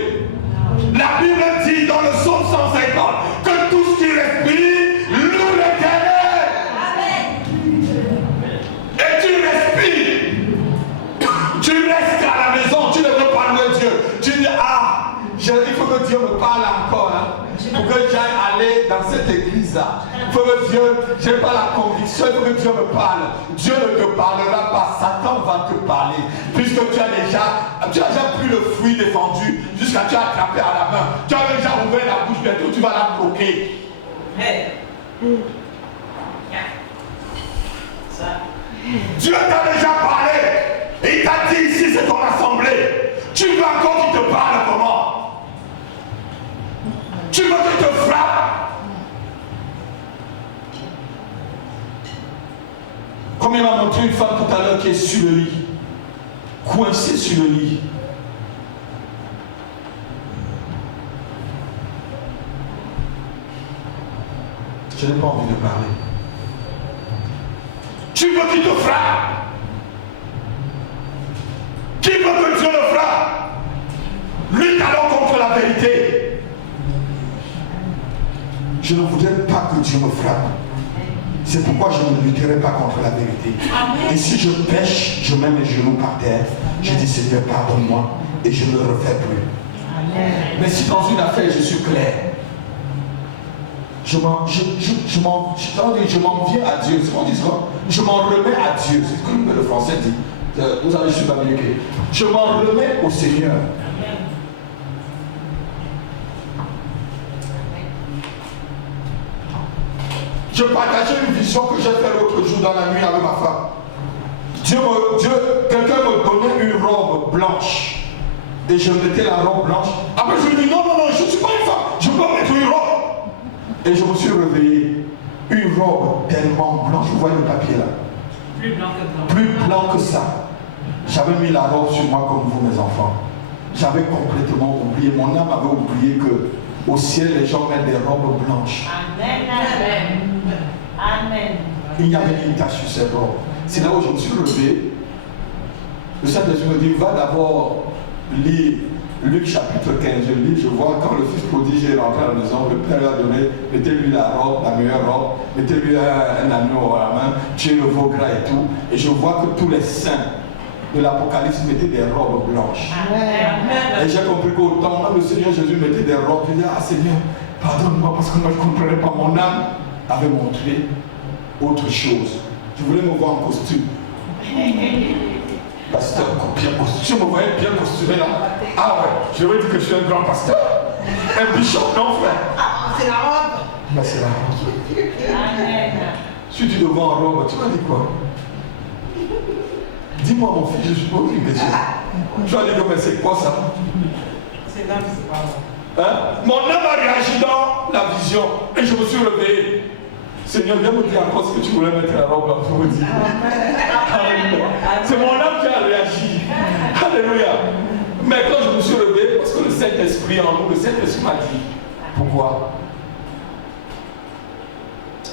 La Bible dit dans le psaume 150 que tout ce qui respire loue l'Éternel. Et tu respires. Tu restes à la maison, tu ne veux pas louer Dieu. Tu dis, ah, il faut que Dieu me parle encore. Pour que j'aille aller dans cette église-là. Il faut que Dieu, je n'ai pas la conviction, il faut que Dieu me parle. Dieu ne te parlera pas, Satan va te parler. Puisque tu as déjà pris le fruit défendu jusqu'à tu as attrapé à la main. Tu as déjà ouvert la bouche, bientôt tu vas la bloquer. Dieu t'a déjà parlé. Et il t'a dit ici, c'est ton assemblée. Tu veux encore qu'il te parle comment? Tu veux qu'il te frappe? Comme il m'a montré une femme tout à l'heure qui est sur le lit, coincée sur le lit. Je n'ai pas envie de parler. Tu veux qu'il te frappe? Qui veut que Dieu le frappe? Lutte alors contre la vérité. Je ne voudrais pas que Dieu me frappe. C'est pourquoi je ne lutterai pas contre la vérité. Et si je pêche, je mets mes genoux par terre. Je dis Seigneur, pardonne-moi et je ne le refais plus. Mais si dans une affaire je suis clair, je m'en viens à Dieu. C'est ce qu'on dit quoi? Je m'en remets à Dieu. C'est ce que le français dit. Vous avez su pas mieux que. Je m'en remets au Seigneur. Je partageais une vision que j'ai faite l'autre jour dans la nuit avec ma femme. Quelqu'un me donnait une robe blanche. Et je mettais la robe blanche. Après je lui dis non, je ne suis pas une femme. Je peux mettre une robe. Et je me suis réveillé. Une robe tellement blanche. Vous voyez le papier là? Plus blanc que blanc. Plus blanc que ça. J'avais mis la robe sur moi comme vous, mes enfants. J'avais complètement oublié. Mon âme avait oublié que au ciel, les gens mettent des robes blanches. Amen. Amen. Amen. Il n'y avait une tache sur ces robes. C'est là où je me suis levé. Le Saint-Esprit me dit, va d'abord lire Luc chapitre 15. Je lis, je vois quand le fils prodigue est rentré à la maison, le père lui a donné, mettez-lui la robe, la meilleure robe, mettez-lui un anneau à la main, tuez le veau gras et tout. Et je vois que tous les saints de l'Apocalypse mettaient des robes blanches. Amen. Et j'ai compris qu'au temps où le Seigneur Jésus mettait des robes, je dis, ah Seigneur, pardonne-moi parce que moi je ne comprenais pas. Mon âme avait montré autre chose. Je voulais me voir en costume. Pasteur, bien costume. Je me voyais bien costumé là. Ah ouais, je vais dire que je suis un grand pasteur. Un bishop, non frère. Ah, c'est la robe. Ben, c'est la robe. Amen. Si tu te vois en robe, tu vas dire quoi? Dis-moi mon fils, je suis pas une question. Tu vas dire que mais c'est quoi ça? C'est là que c'est pas bon. Hein? Mon âme a réagi dans la vision et je me suis réveillé. Seigneur, viens me dire encore ce que tu voulais mettre la robe là pour me dire. C'est mon âme qui a réagi. Alléluia. Mais quand je me suis réveillé, parce que le Saint-Esprit en nous, le Saint-Esprit m'a dit, pourquoi?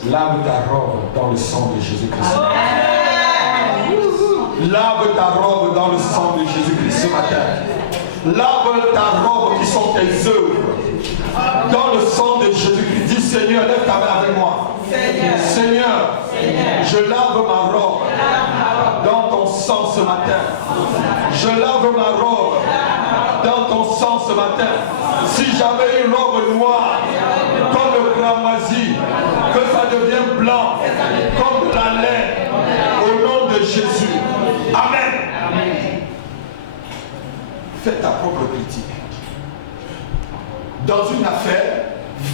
Lave ta robe dans le sang de Jésus-Christ. Lave ta robe dans le sang de Jésus-Christ ce matin. Lave ta robe qui sont tes œuvres dans le sang de Jésus-Christ. Dis Seigneur, lève ta main avec moi. Seigneur, je lave ma robe dans ton sang ce matin. Je lave ma robe dans ton sang ce matin. Si j'avais une robe noire comme le cramoisi, que ça devienne blanc comme de la faites ta propre critique. Dans une affaire,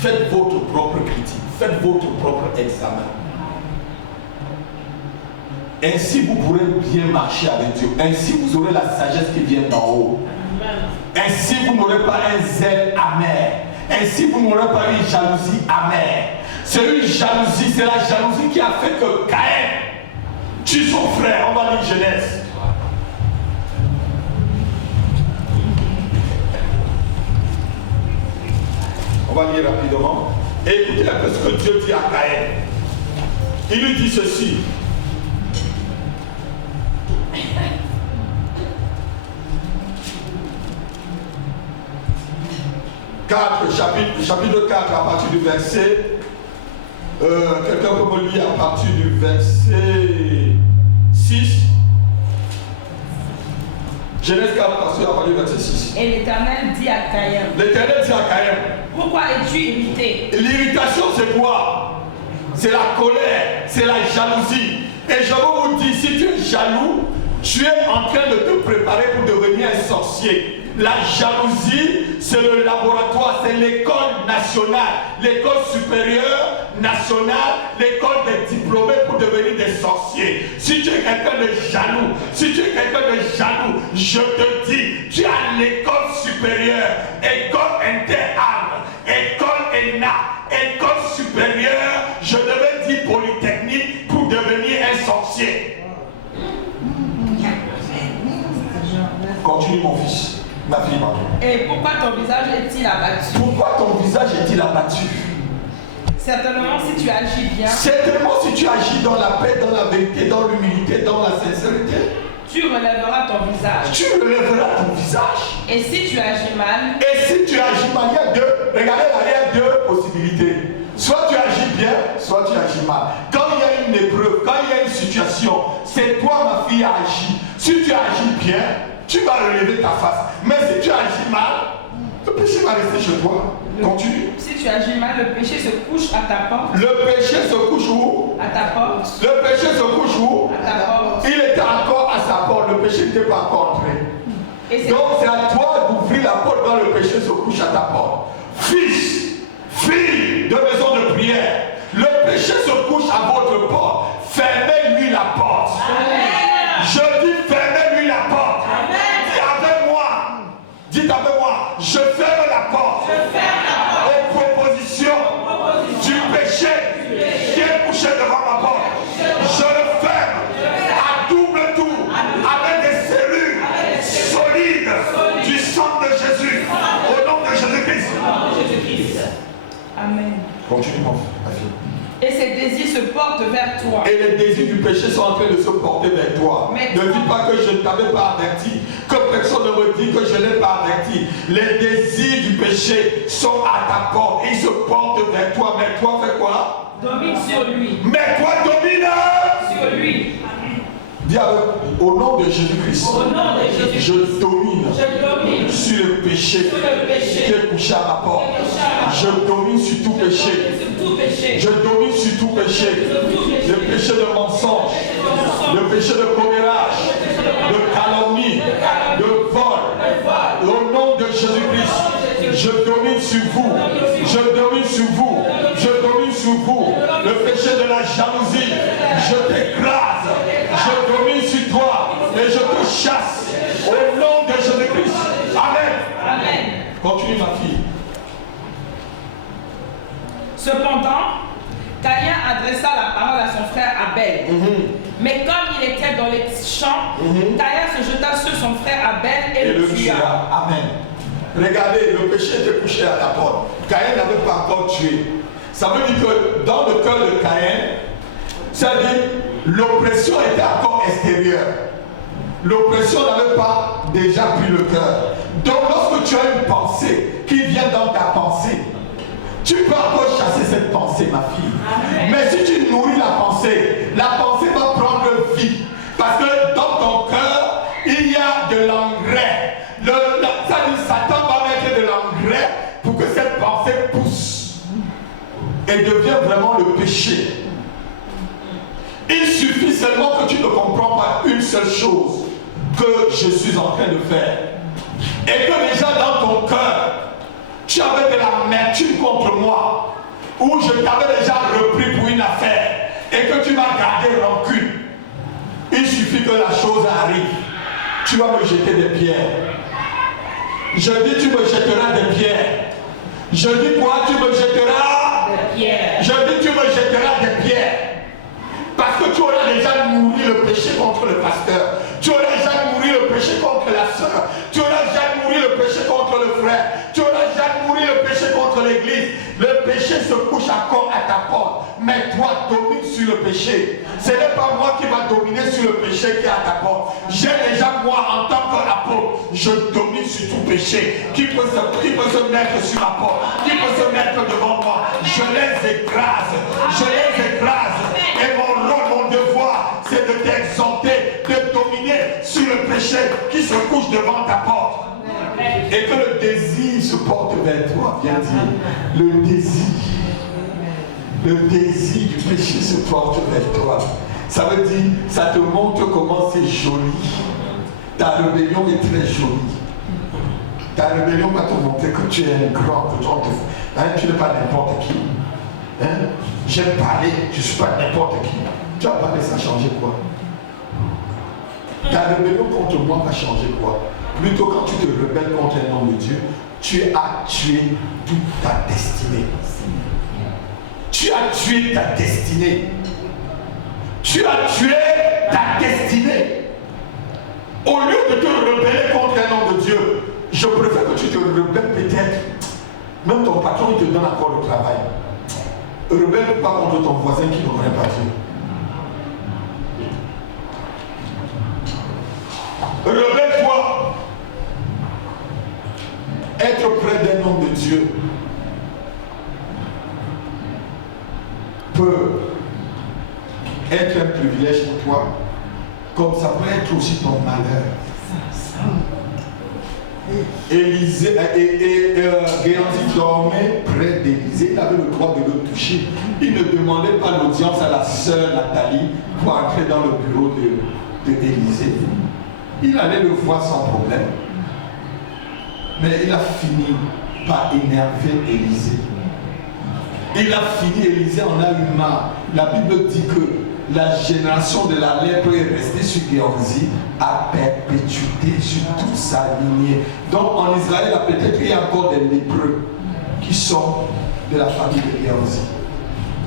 faites votre propre critique, faites votre propre examen. Ainsi, vous pourrez bien marcher avec Dieu. Ainsi, vous aurez la sagesse qui vient d'en haut. Ainsi, vous n'aurez pas un zèle amer. Ainsi, vous n'aurez pas une jalousie amère. C'est une jalousie, c'est la jalousie qui a fait que Caïn tue son frère. On va lire Genèse. On va lire rapidement. Et écoutez un peu ce que Dieu dit à Caïn. Il lui dit ceci. Chapitre 4 à partir du verset. Quelqu'un peut me lire à partir du verset 6. Genèse 4 à partir du verset 6. Et l'Éternel dit à Caïn. L'Éternel dit à Caïn. Pourquoi es-tu irrité? L'irritation c'est quoi? C'est la colère, c'est la jalousie. Et je veux vous dire, si tu es jaloux, tu es en train de te préparer pour devenir un sorcier. La jalousie, c'est le laboratoire, c'est l'école nationale, l'école supérieure nationale, l'école des diplômés pour devenir des sorciers. Si tu es quelqu'un de jaloux, je te dis, tu as l'école supérieure, école interarmes, école ENA, école supérieure, je devais dire polytechnique pour devenir un sorcier. Continue mon fils. Ma fille, pardon. Et pourquoi ton visage est-il abattu? Pourquoi ton visage est-il abattu? Certainement si tu agis bien. Certainement si tu agis dans la paix, dans la vérité, dans l'humilité, dans la sincérité. Tu relèveras ton visage. Tu relèveras ton visage. Et si tu agis mal. Et si tu agis mal, il y a deux. Regardez là, il y a deux possibilités. Soit tu agis bien, soit tu agis mal. Quand il y a une épreuve, quand il y a une situation, c'est toi ma fille à agir. Si tu agis bien, tu vas relever ta face. Mais si tu agis mal, le péché va rester chez toi. Continue. Si tu agis mal, le péché se couche à ta porte. Le péché se couche où? À ta porte. Le péché se couche où? À ta porte. Il était encore à sa porte. Le péché n'était pas encore entré. Donc c'est à toi d'ouvrir la porte quand le péché se couche à ta porte. Fils, fille de maison de prière, le péché se couche à votre porte. Fermez-lui la porte. Amen. Je dis fermez-lui la porte. Amen. Dites avec moi, je ferme la porte. Aux propositions du péché qui est couché devant ma porte. Je le ferme à double tour avec des cellules solides du sang de Jésus. Au nom de Jésus-Christ. Amen. Continue ma fille. Et ses désirs se portent vers toi. Et les désirs du péché sont en train de se porter vers toi. Mais ne dis pas que je ne t'avais pas averti, que personne ne me dit que je n'ai pas averti. Les désirs du péché sont à ta porte. Ils se portent vers toi. Mais toi, fais quoi? Domine sur lui. Mais toi, domine sur lui. Dis au nom de Jésus-Christ. Au nom de Jésus-Christ. Je domine sur le péché qui est couché à ma porte. Je domine sur tout péché. Je domine sur tout péché. Le péché de mensonge, le péché de commérage, de calomnie, de vol. Au nom de Jésus-Christ, je domine sur vous. Je domine sur vous. Je domine sur vous. Le péché de la jalousie, je t'écrase. Je domine sur toi et je te chasse. Au nom de Jésus-Christ. Amen. Amen. Continue ma fille. Cependant, Caïn adressa la parole à son frère Abel. Mais comme il était dans les champs, Caïn se jeta sur son frère Abel et le tua. Amen. Regardez, le péché était couché à la porte. Caïn n'avait pas encore tué. Ça veut dire que dans le cœur de Caïn, c'est-à-dire l'oppression était encore extérieure. L'oppression n'avait pas déjà pris le cœur. Donc lorsque tu as une pensée qui vient dans ta pensée, tu peux encore chasser cette pensée, ma fille. Amen. Mais si tu nourris la pensée va prendre vie. Parce que dans ton cœur, il y a de l'engrais. Satan va mettre de l'engrais pour que cette pensée pousse et devient vraiment le péché. Il suffit seulement que tu ne comprends pas une seule chose que je suis en train de faire. et que déjà dans ton cœur, tu avais de l'amertume contre moi, ou je t'avais déjà repris pour une affaire, et que tu m'as gardé rancune, il suffit que la chose arrive, tu vas me jeter des pierres. Je dis tu me jetteras des pierres. Je dis quoi? Tu me jetteras des pierres. Je dis tu me jetteras des pierres. Parce que tu auras déjà nourri le péché contre le pasteur. Tu auras déjà nourri le péché contre la soeur. Tu auras déjà nourri le péché contre le frère. Tu auras déjà nourri le péché contre l'église. Le péché se couche encore à ta porte. Mais toi, domine sur le péché. Ce n'est pas moi qui va dominer sur le péché qui est à ta porte. J'ai déjà, moi, en tant qu'apôtre, je domine sur tout péché. Qui peut se mettre sur ma porte? Qui peut se mettre devant moi? Je les écrase. Je les écrase. Et mon rôle, mon devoir, c'est de t'exhorter, de dominer sur le péché qui se couche devant ta porte. Et que le désir se porte vers toi, bien dit. Le désir du péché se porte vers toi. Ça veut dire, ça te montre comment c'est joli. Ta rébellion est très jolie. Ta rébellion va te montrer que tu es un grand. Tu n'es pas n'importe qui. J'aime parler, je ne suis pas n'importe qui. Tu vas parler, ça a changé quoi? Ta rébellion contre moi va changer quoi? Plutôt quand tu te rebelles contre un homme de Dieu, tu as tué toute ta destinée. Tu as tué ta destinée. Tu as tué ta destinée. Au lieu de te rebeller contre un homme de Dieu, je préfère que tu te rebelles peut-être. Même ton patron, il te donne encore le travail. Rebelle pas contre ton voisin qui ne connaît pas Dieu. Rebelle-toi. Être près d'un homme de Dieu peut être un privilège pour toi, comme ça peut être aussi ton malheur. Élisée et Géasi dormait près d'Élisée. Il avait le droit de le toucher. Il ne demandait pas l'audience à la sœur Nathalie pour entrer dans le bureau d'Élisée. Il allait le voir sans problème. Mais il a fini par énerver Élisée. Il a fini, Élisée en a eu marre. La Bible dit que la génération de la lèpre est restée sur Géasi à perpétuité sur toute sa lignée. Donc en Israël, peut-être il y a encore des lépreux qui sont de la famille de Géasi.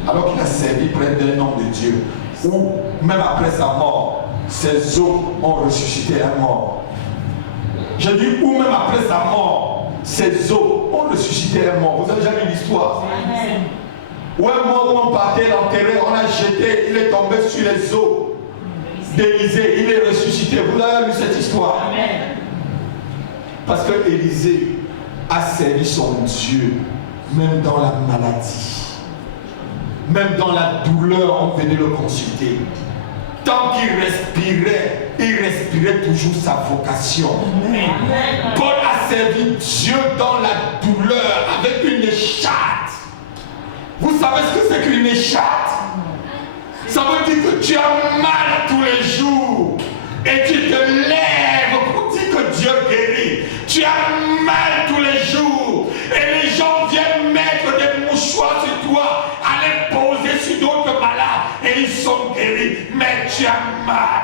Alors qu'il a servi près d'un homme de Dieu, où même après sa mort, ses os ont ressuscité un mort. Je dis où même après sa mort, ses os ont ressuscité un mort. Vous avez jamais vu l'histoire? Où un mort où on partait l'enterrer, on a jeté, il est tombé sur les os d'Élisée, il est ressuscité. Vous avez vu cette histoire? Amen. Parce que Élisée a servi son Dieu, même dans la maladie, même dans la douleur, on venait le consulter. Tant qu'il respirait, il respirait toujours sa vocation. Amen. Paul a servi Dieu dans la douleur avec une écharpe. Vous savez ce que c'est qu'une écharpe? Ça veut dire que tu as mal tous les jours et tu te lèves pour dire que Dieu guérit. Tu as mal tous les jours et les gens viennent mettre des mouchoirs sur toi, aller poser sur d'autres malades et ils sont guéris. Mais tu as mal.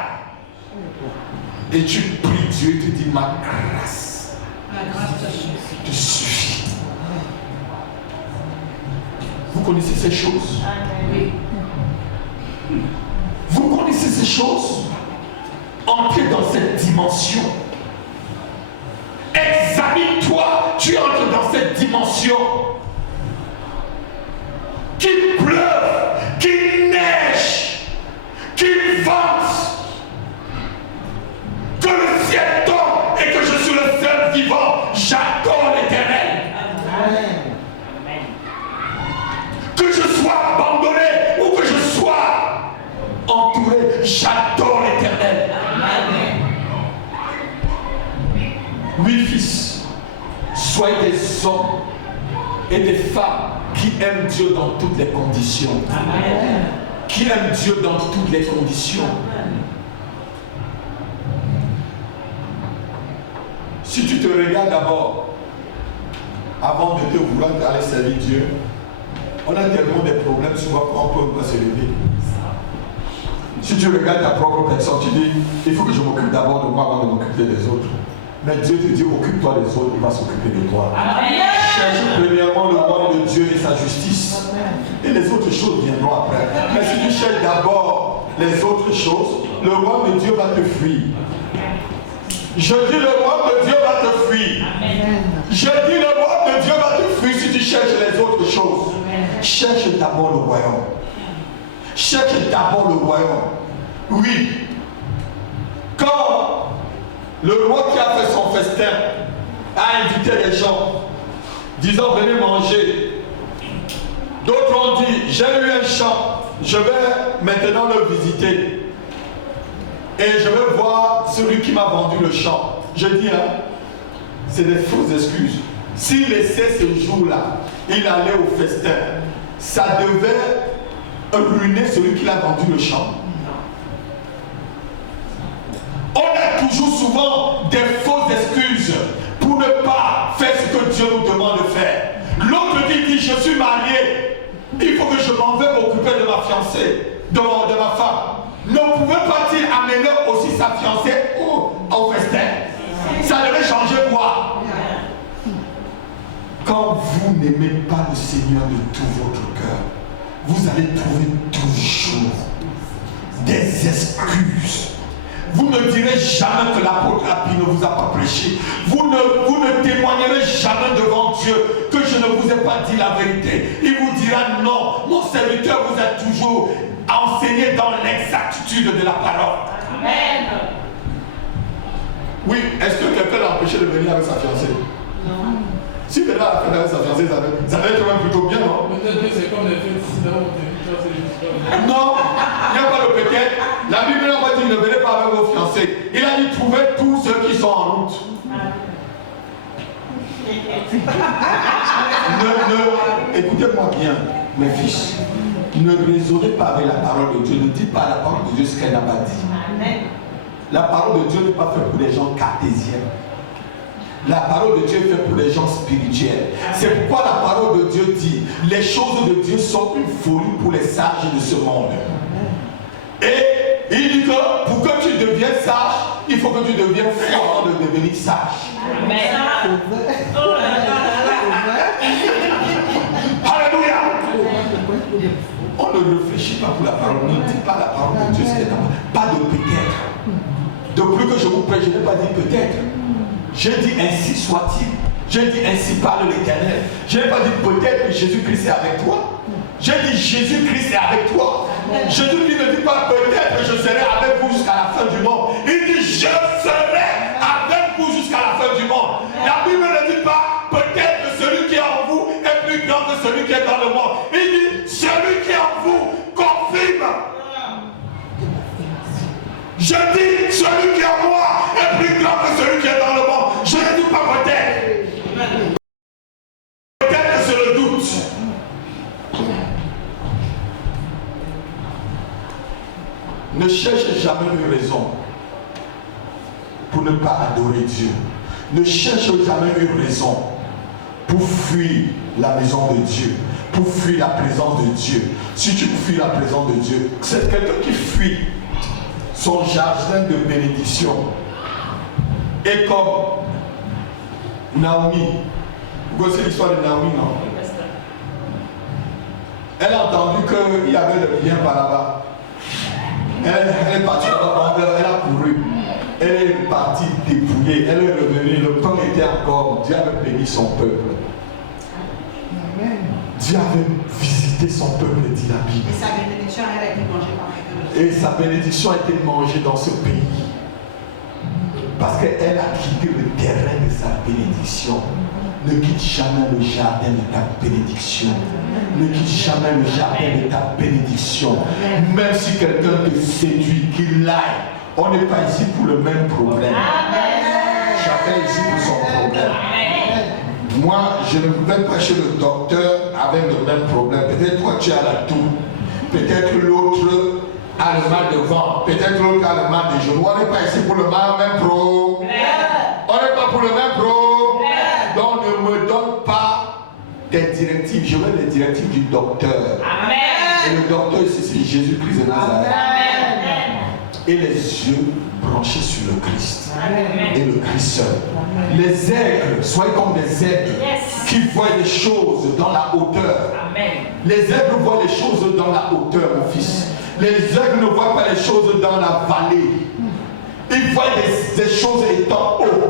Et tu pries Dieu et tu dis ma grâce te suffit. Vous connaissez ces choses? Vous connaissez ces choses? Entrez dans cette dimension. Examine-toi, tu entres dans cette dimension. Qu'il pleuve, qu'il neige, qu'il vente, que le ciel tombe et que je suis le seul vivant, j'adore l'Éternel. Amen. Que je sois abandonné ou que je sois entouré, j'adore l'Éternel. Amen. Oui, fils, soyez des hommes et des femmes qui aiment Dieu dans toutes les conditions. Amen. Qui aiment Dieu dans toutes les conditions. Si tu te regardes d'abord, avant de te vouloir aller servir Dieu, on a tellement de problèmes souvent qu'on ne peut pas se lever. Si tu regardes ta propre personne, tu dis, il faut que je m'occupe d'abord de moi avant de m'occuper des autres. Mais Dieu te dit, occupe-toi des autres, il va s'occuper de toi. Cherche premièrement le royaume de Dieu et sa justice. Et les autres choses viendront après. Mais si tu cherches d'abord les autres choses, le royaume de Dieu va te fuir. Je dis le royaume de Dieu va te fuir. Je dis le royaume de Dieu va te fuir si tu cherches les autres choses. Cherche d'abord le royaume. Cherche d'abord le royaume. Oui. Quand le roi qui a fait son festin a invité les gens, disant venez manger. D'autres ont dit, j'ai eu un champ, je vais maintenant le visiter. Et je vais voir celui qui m'a vendu le champ. Je dis, hein, c'est des fausses excuses. S'il laissait ce jour-là, il allait au festin, ça devait ruiner celui qui l'a vendu le champ. On a toujours souvent des fausses excuses pour ne pas faire ce que Dieu nous demande de faire. L'autre qui dit, je suis marié, il faut que je m'en vais m'occuper de ma fiancée, de ma femme. Ne pouvait pas-il amener aussi sa fiancée au festin? Ça devait changer quoi? Quand vous n'aimez pas le Seigneur de tout votre cœur, vous allez trouver toujours des excuses. Vous ne direz jamais que l'apôtre Happy ne vous a pas prêché. Vous ne témoignerez jamais devant Dieu que je ne vous ai pas dit la vérité. Il vous dira non, mon serviteur vous a toujours enseigné dans l'exactitude de la parole. Amen. Oui, est-ce que quelqu'un l'a empêché de venir avec sa fiancée? Non. Si quelqu'un a fait avec sa fiancée, ça va être même plutôt bien, non? Peut-être que c'est comme les fêtes non, il n'y a pas le peut-être. La Bible n'a pas dit ne venez pas avec vos fiancés. Il a dit trouvez tous ceux qui sont en route. Écoutez-moi bien, mes fils. Ne raisonnez pas avec la parole de Dieu. Ne dites pas à la parole de Dieu ce qu'elle n'a pas dit. La parole de Dieu n'est pas faite pour les gens cartésiens. La parole de Dieu est faite pour les gens spirituels. C'est pourquoi la parole de Dieu dit les choses de Dieu sont une folie pour les sages de ce monde. Et il dit que pour que tu deviennes sage, il faut que tu deviennes fou avant de devenir sage. Alléluia. On ne réfléchit pas pour la parole. Ne dit pas la parole de Dieu. Pas de peut-être. De plus que je vous prête, je n'ai pas dit peut-être. J'ai dit ainsi soit-il. J'ai dit ainsi parle l'Éternel. Je n'ai pas dit peut-être que Jésus-Christ est avec toi. J'ai dit Jésus-Christ est avec toi. Jésus-Christ ne dit pas peut-être que je serai avec vous jusqu'à la fin du monde. Il dit je serai avec vous jusqu'à la fin du monde. La Bible ne dit pas peut-être que celui qui est en vous est plus grand que celui qui est dans le monde. Il dit celui qui est en vous confirme. Je dis celui qui est en moi est plus grand que celui qui est dans le monde. Je ne dis pas peut-être. Peut-être que c'est le doute. Ne cherche jamais une raison pour ne pas adorer Dieu. Ne cherche jamais une raison pour fuir la maison de Dieu, pour fuir la présence de Dieu. Si tu fuis la présence de Dieu, c'est quelqu'un qui fuit son jardin de bénédiction. Et comme Naomi, vous connaissez l'histoire de Naomi, non? Elle a entendu qu'il y avait le bien par là-bas. Elle est partie là-bas, elle a couru. Elle est partie dépouillée, elle est revenue, le pain était encore, Dieu avait béni son peuple. Dieu avait visité son peuple, dit la Bible. Et sa bénédiction, elle a été mangée par quelqu'un. Et sa bénédiction a été mangée dans ce pays. Parce qu'elle a quitté le terrain de sa bénédiction. Ne quitte jamais le jardin de ta bénédiction. Ne quitte jamais le jardin de ta bénédiction. Même si quelqu'un te séduit, qu'il aille. On n'est pas ici pour le même problème. Chacun est ici pour son problème. Moi, je ne vais pas chez le docteur avec le même problème. Peut-être toi tu as la toux. Peut-être l'autre a le mal de ventre. Peut-être l'autre a le mal de genoux. On n'est pas ici pour le même problème. On n'est pas pour le même pro. Donc ne me donne pas des directives. Je veux les directives du docteur. Amen. Et le docteur ici, c'est Jésus-Christ de Nazareth. Et les yeux branchés sur le Christ. Amen. Et le Christ seul. Les aigles, soyez comme des aigles qui voient les choses dans la hauteur. Amen. Les aigles voient les choses dans la hauteur, mon fils. Les aigles ne voient pas les choses dans la vallée. Ils voient des choses étant haut.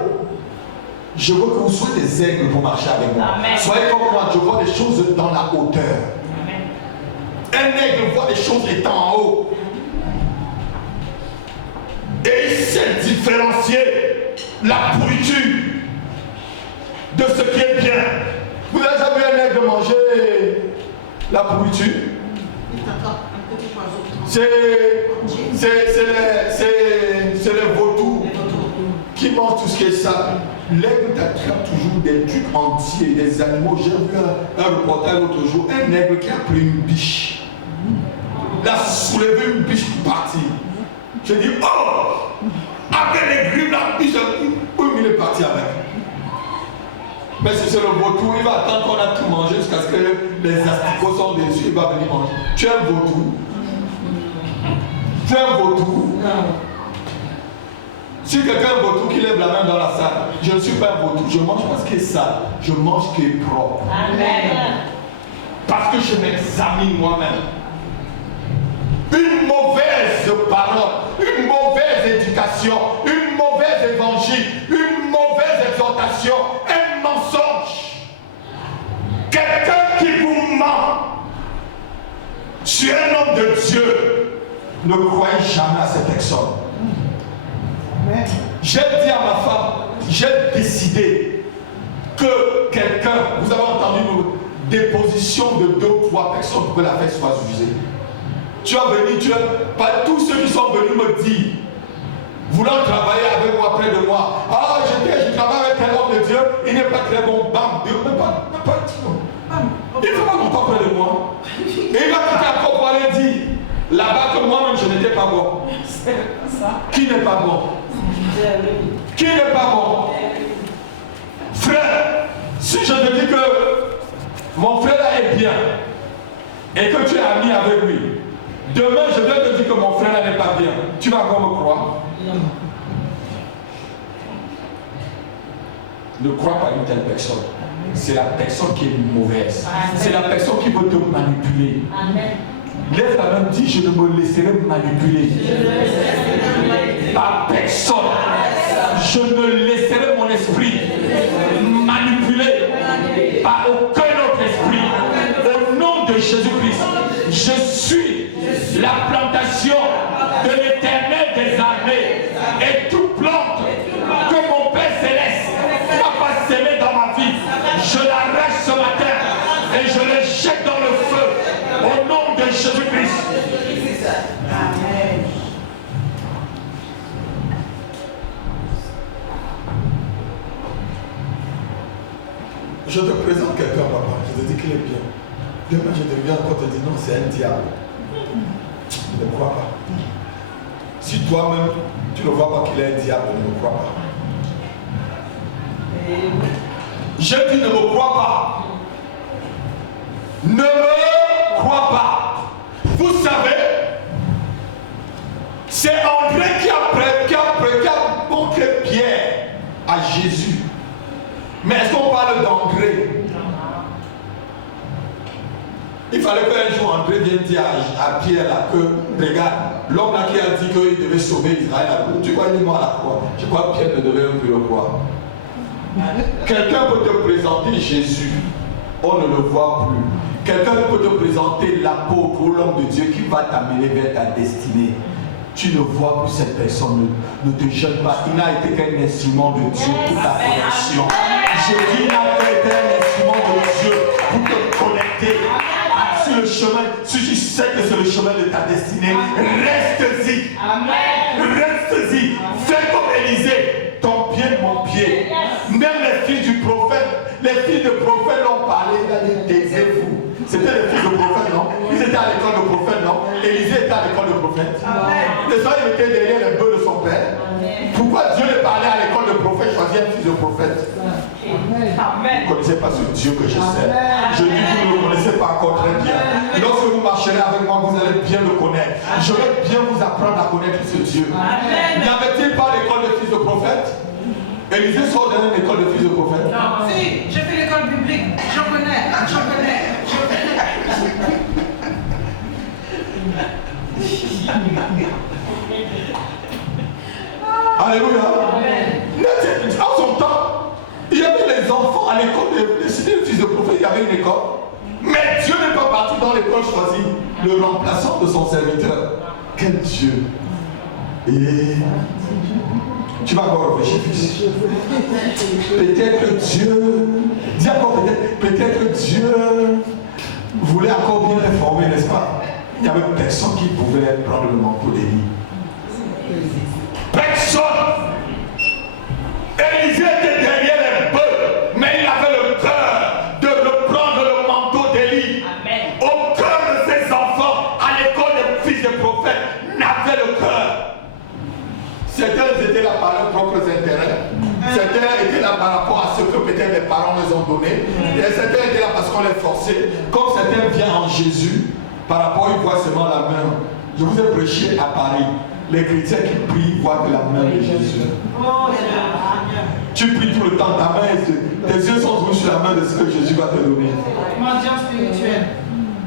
Je veux que vous soyez des aigles pour marcher avec moi. Amen. Soyez comme moi, je vois des choses dans la hauteur. Amen. Un aigle voit les choses étant en haut. Et il sait différencier la pourriture de ce qui est bien. Vous avez jamais vu un aigle manger la pourriture? C'est les vautours qui mangent tout ce qui est sale. L'aigle t'attrape toujours des trucs entiers, des animaux. J'ai vu un reportage l'autre jour, un aigle qui a pris une biche. Il a soulevé une biche pour partir. Je dis, oh! Avec les griffes, la biche, il est parti avec. Mais si c'est le vautour, il va attendre qu'on a tout mangé jusqu'à ce que les asticots sont dessus, il va venir manger. Tu es un vautour. Tu es un vautour. Si quelqu'un est un vautour qui lève la main dans la salle, je ne suis pas un vautour, je mange pas ce qui est sale, je mange ce qui est propre. Amen. Parce que je m'examine moi-même. Une mauvaise parole, une mauvaise éducation, une mauvaise évangile, une mauvaise exhortation, un mensonge. Quelqu'un qui vous ment sur un homme de Dieu, ne croyez jamais à cette personne. J'ai dit à ma femme, j'ai décidé que quelqu'un, vous avez entendu une déposition de 2 ou 3 personnes pour que la fête soit usée. Tu as venu, pas tous ceux qui sont venus me dire, voulant travailler avec moi, près de moi. Ah, je travaille avec un homme de Dieu, il n'est pas très bon. Bam, Dieu, même pas. Il ne fait pas longtemps près de moi. Et il va quitter à propos aller dire, là-bas que moi-même je n'étais pas bon. Qui n'est pas bon? Qui n'est pas bon? Frère, si je te dis que mon frère là est bien et que tu es ami avec lui, demain je vais te dire que mon frère là n'est pas bien, tu vas encore me croire? Ne crois pas une telle personne. C'est la personne qui est mauvaise. C'est la personne qui veut te manipuler. Amen. Lève la main, dis, je ne me laisserai manipuler par personne. Je ne laisserai mon esprit manipuler par aucun autre esprit. Au nom de Jésus-Christ, je suis la plantation de l'Éternel des armées. Et toute plante que mon Père Céleste n'a pas sémée dans ma vie, je l'arrache ce matin et je le jette dans le feu. Au nom de Jésus-Christ. Amen. Je te présente quelqu'un, papa. Je te dis qu'il est bien. Demain, je te viens encore te dire non, c'est un diable. Je ne crois pas. Si toi-même, tu ne vois pas qu'il est un diable, ne me crois pas. Je dis ne me crois pas. Ne me crois pas. Vous savez, c'est André qui a montré Pierre à Jésus. Mais est-ce qu'on parle d'André? Il fallait qu'un jour André vienne dire à Pierre là que, regarde, l'homme là qui a dit qu'il devait sauver Israël, tu vois, il est mort à la croix. Je crois que Pierre ne devait même plus le croire. Quelqu'un peut te présenter Jésus, on ne le voit plus. Quelqu'un peut te présenter l'apôtre ou l'homme de Dieu qui va t'amener vers ta destinée. Tu ne vois plus cette personne, ne te gêne pas. Il n'a été qu'un instrument de Dieu pour ta connexion. Jésus n'a été un instrument de Dieu pour te connecter sur le chemin. Si tu sais que c'est le chemin de ta destinée, reste-y. Reste-y. Fais comme Élisée. Ton pied, mon pied. Même les filles du prophète, les filles de prophète l'ont parlé, il a dit taisez-vous. C'était les filles de prophète, non? Ils étaient à l'école de prophète, non? Élisée était à l'école de prophète. Les soeurs, il était derrière les bœufs de son père. Pourquoi Dieu n'est pas allé à l'école de prophète choisir un fils de prophète? Amen. Vous ne connaissez pas ce Dieu que je sais. Je dis que vous ne le connaissez pas encore très bien. Lorsque vous marcherez avec moi, vous allez bien le connaître. Je vais bien vous apprendre à connaître ce Dieu. N'y avait-il pas l'école de fils de prophète? Élisée sort d'une école de fils de prophète. Non, si, j'ai fait l'école biblique. Je connais. Alléluia. En son temps, il y avait les enfants à l'école. C'était le fils de prophète, il y avait une école. Mais Dieu n'est pas parti dans l'école choisie le remplaçant de son serviteur. Quel Dieu! Et tu vas encore réfléchir, fils. Peut-être Dieu, dis encore peut-être Dieu voulait encore bien réformer, n'est-ce pas? Il n'y avait personne qui pouvait prendre le manteau d'Élie. Personne! Élisée était derrière les bœufs, mais il avait le cœur de reprendre le manteau d'Élie. Aucun de ses enfants à l'école des fils de prophètes n'avait le cœur. Certains étaient là par leurs propres intérêts. Certains étaient là par rapport à ce que peut-être les parents les ont donné. Et certains étaient là parce qu'on les forçait. Comme certains viennent en Jésus, par rapport, ils voient seulement la main. Je vous ai prêché à Paris. Les chrétiens qui prient voient que la main de Jésus. Tu pries tout le temps, ta main, tes yeux sont toujours sur la main de ce que Jésus va te donner. Mendiant spirituel.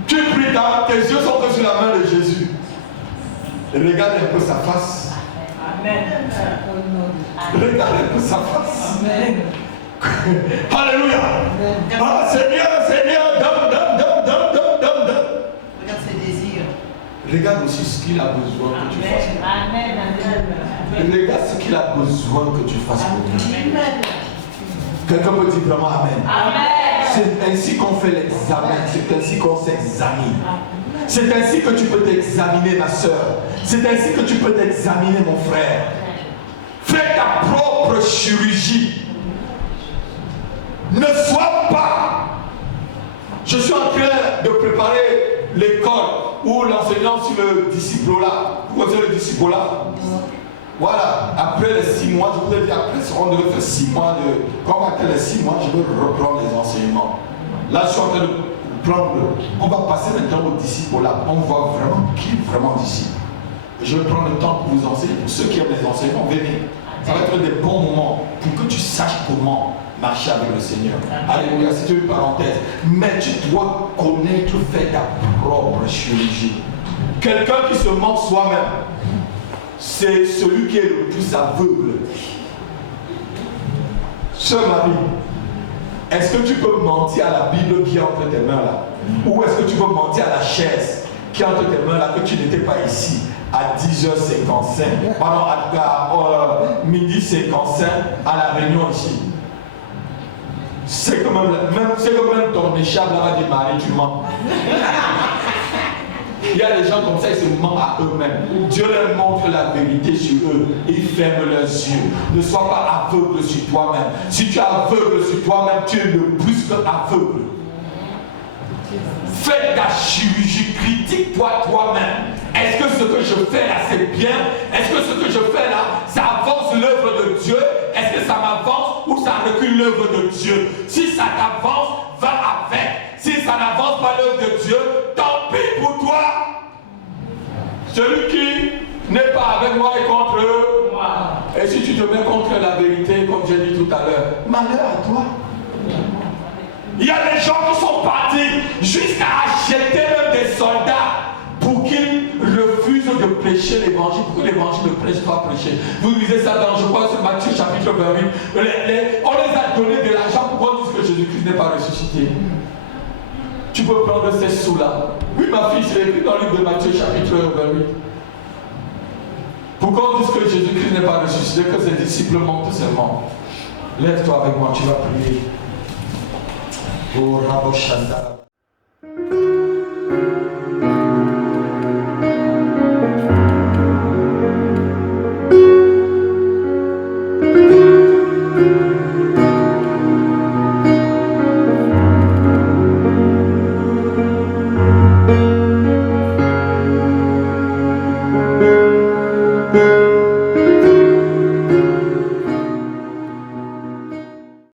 Tu pries, tes yeux sont que sur la main de Jésus. Regarde un peu sa face. Amen. Regarde un peu sa face. Amen. Alléluia. Ah, Seigneur, donne. Regarde ses désirs. Regarde aussi ce qu'il a besoin que tu fasses. Amen. Regarde ce qu'il a besoin que tu fasses pour lui. Quelqu'un peut dire vraiment Amen. C'est ainsi qu'on fait l'examen. C'est ainsi qu'on s'examine. C'est ainsi que tu peux t'examiner, ma soeur. C'est ainsi que tu peux t'examiner, mon frère. Fais ta propre chirurgie. Ne sois pas. Je suis en train de préparer l'école où l'enseignant sur le disciple-là. Vous connaissez le disciple-là? Voilà, après les 6 mois, je vous ai dit, après, on devait faire 6 mois de. Comme après les 6 mois, je vais reprendre les enseignements. Là, je suis en train de prendre. On va passer maintenant au disciple-là. On voit vraiment qui est vraiment disciple. Je vais prendre le temps pour vous enseigner. Pour ceux qui aiment les enseignements, venez. Ça va être des bons moments pour que tu saches comment marcher avec le Seigneur. Alléluia, c'est une parenthèse. Mais tu dois connaître, faire ta propre chirurgie. Quelqu'un qui se ment soi-même, c'est celui qui est le plus aveugle. Sœur Marie, est-ce que tu peux mentir à la Bible qui est entre tes mains là? Ou est-ce que tu peux mentir à la chaise qui est entre tes mains là, que tu n'étais pas ici à 10h55, pardon, à midi 55 à la réunion ici? C'est comme même ton échappe là va dire Marie, tu mens. Il y a des gens comme ça, ils se mentent à eux-mêmes. Dieu leur montre la vérité sur eux. Ils ferment leurs yeux. Ne sois pas aveugle sur toi-même. Si tu es aveugle sur toi-même, tu es le plus que aveugle. Fais ta chirurgie, critique-toi toi-même. Est-ce que ce que je fais là, c'est bien? Est-ce que ce que je fais là, ça avance l'œuvre de Dieu? Est-ce que ça m'avance ou ça recule l'œuvre de Dieu? Si ça t'avance, va avec. Si ça n'avance pas l'œuvre de Dieu, tant pis pour toi. Celui qui n'est pas avec moi est contre eux. Et si tu te mets contre la vérité, comme j'ai dit tout à l'heure, malheur à toi. Il y a des gens qui sont partis jusqu'à acheter même des soldats pour qu'ils refusent de prêcher l'évangile, pour que l'évangile ne prêche pas prêcher. Vous lisez ça dans, je crois, c'est Matthieu chapitre 28. On les a donné de l'argent pour qu'on dise que Jésus-Christ n'est pas ressuscité. Tu peux prendre ces sous-là. Oui, ma fille, c'est écrit dans le livre de Matthieu chapitre 28. Pour qu'on dise que Jésus-Christ n'est pas ressuscité, que ses disciples mentent seulement. Lève-toi avec moi, tu vas prier. Oh, Raboshanda.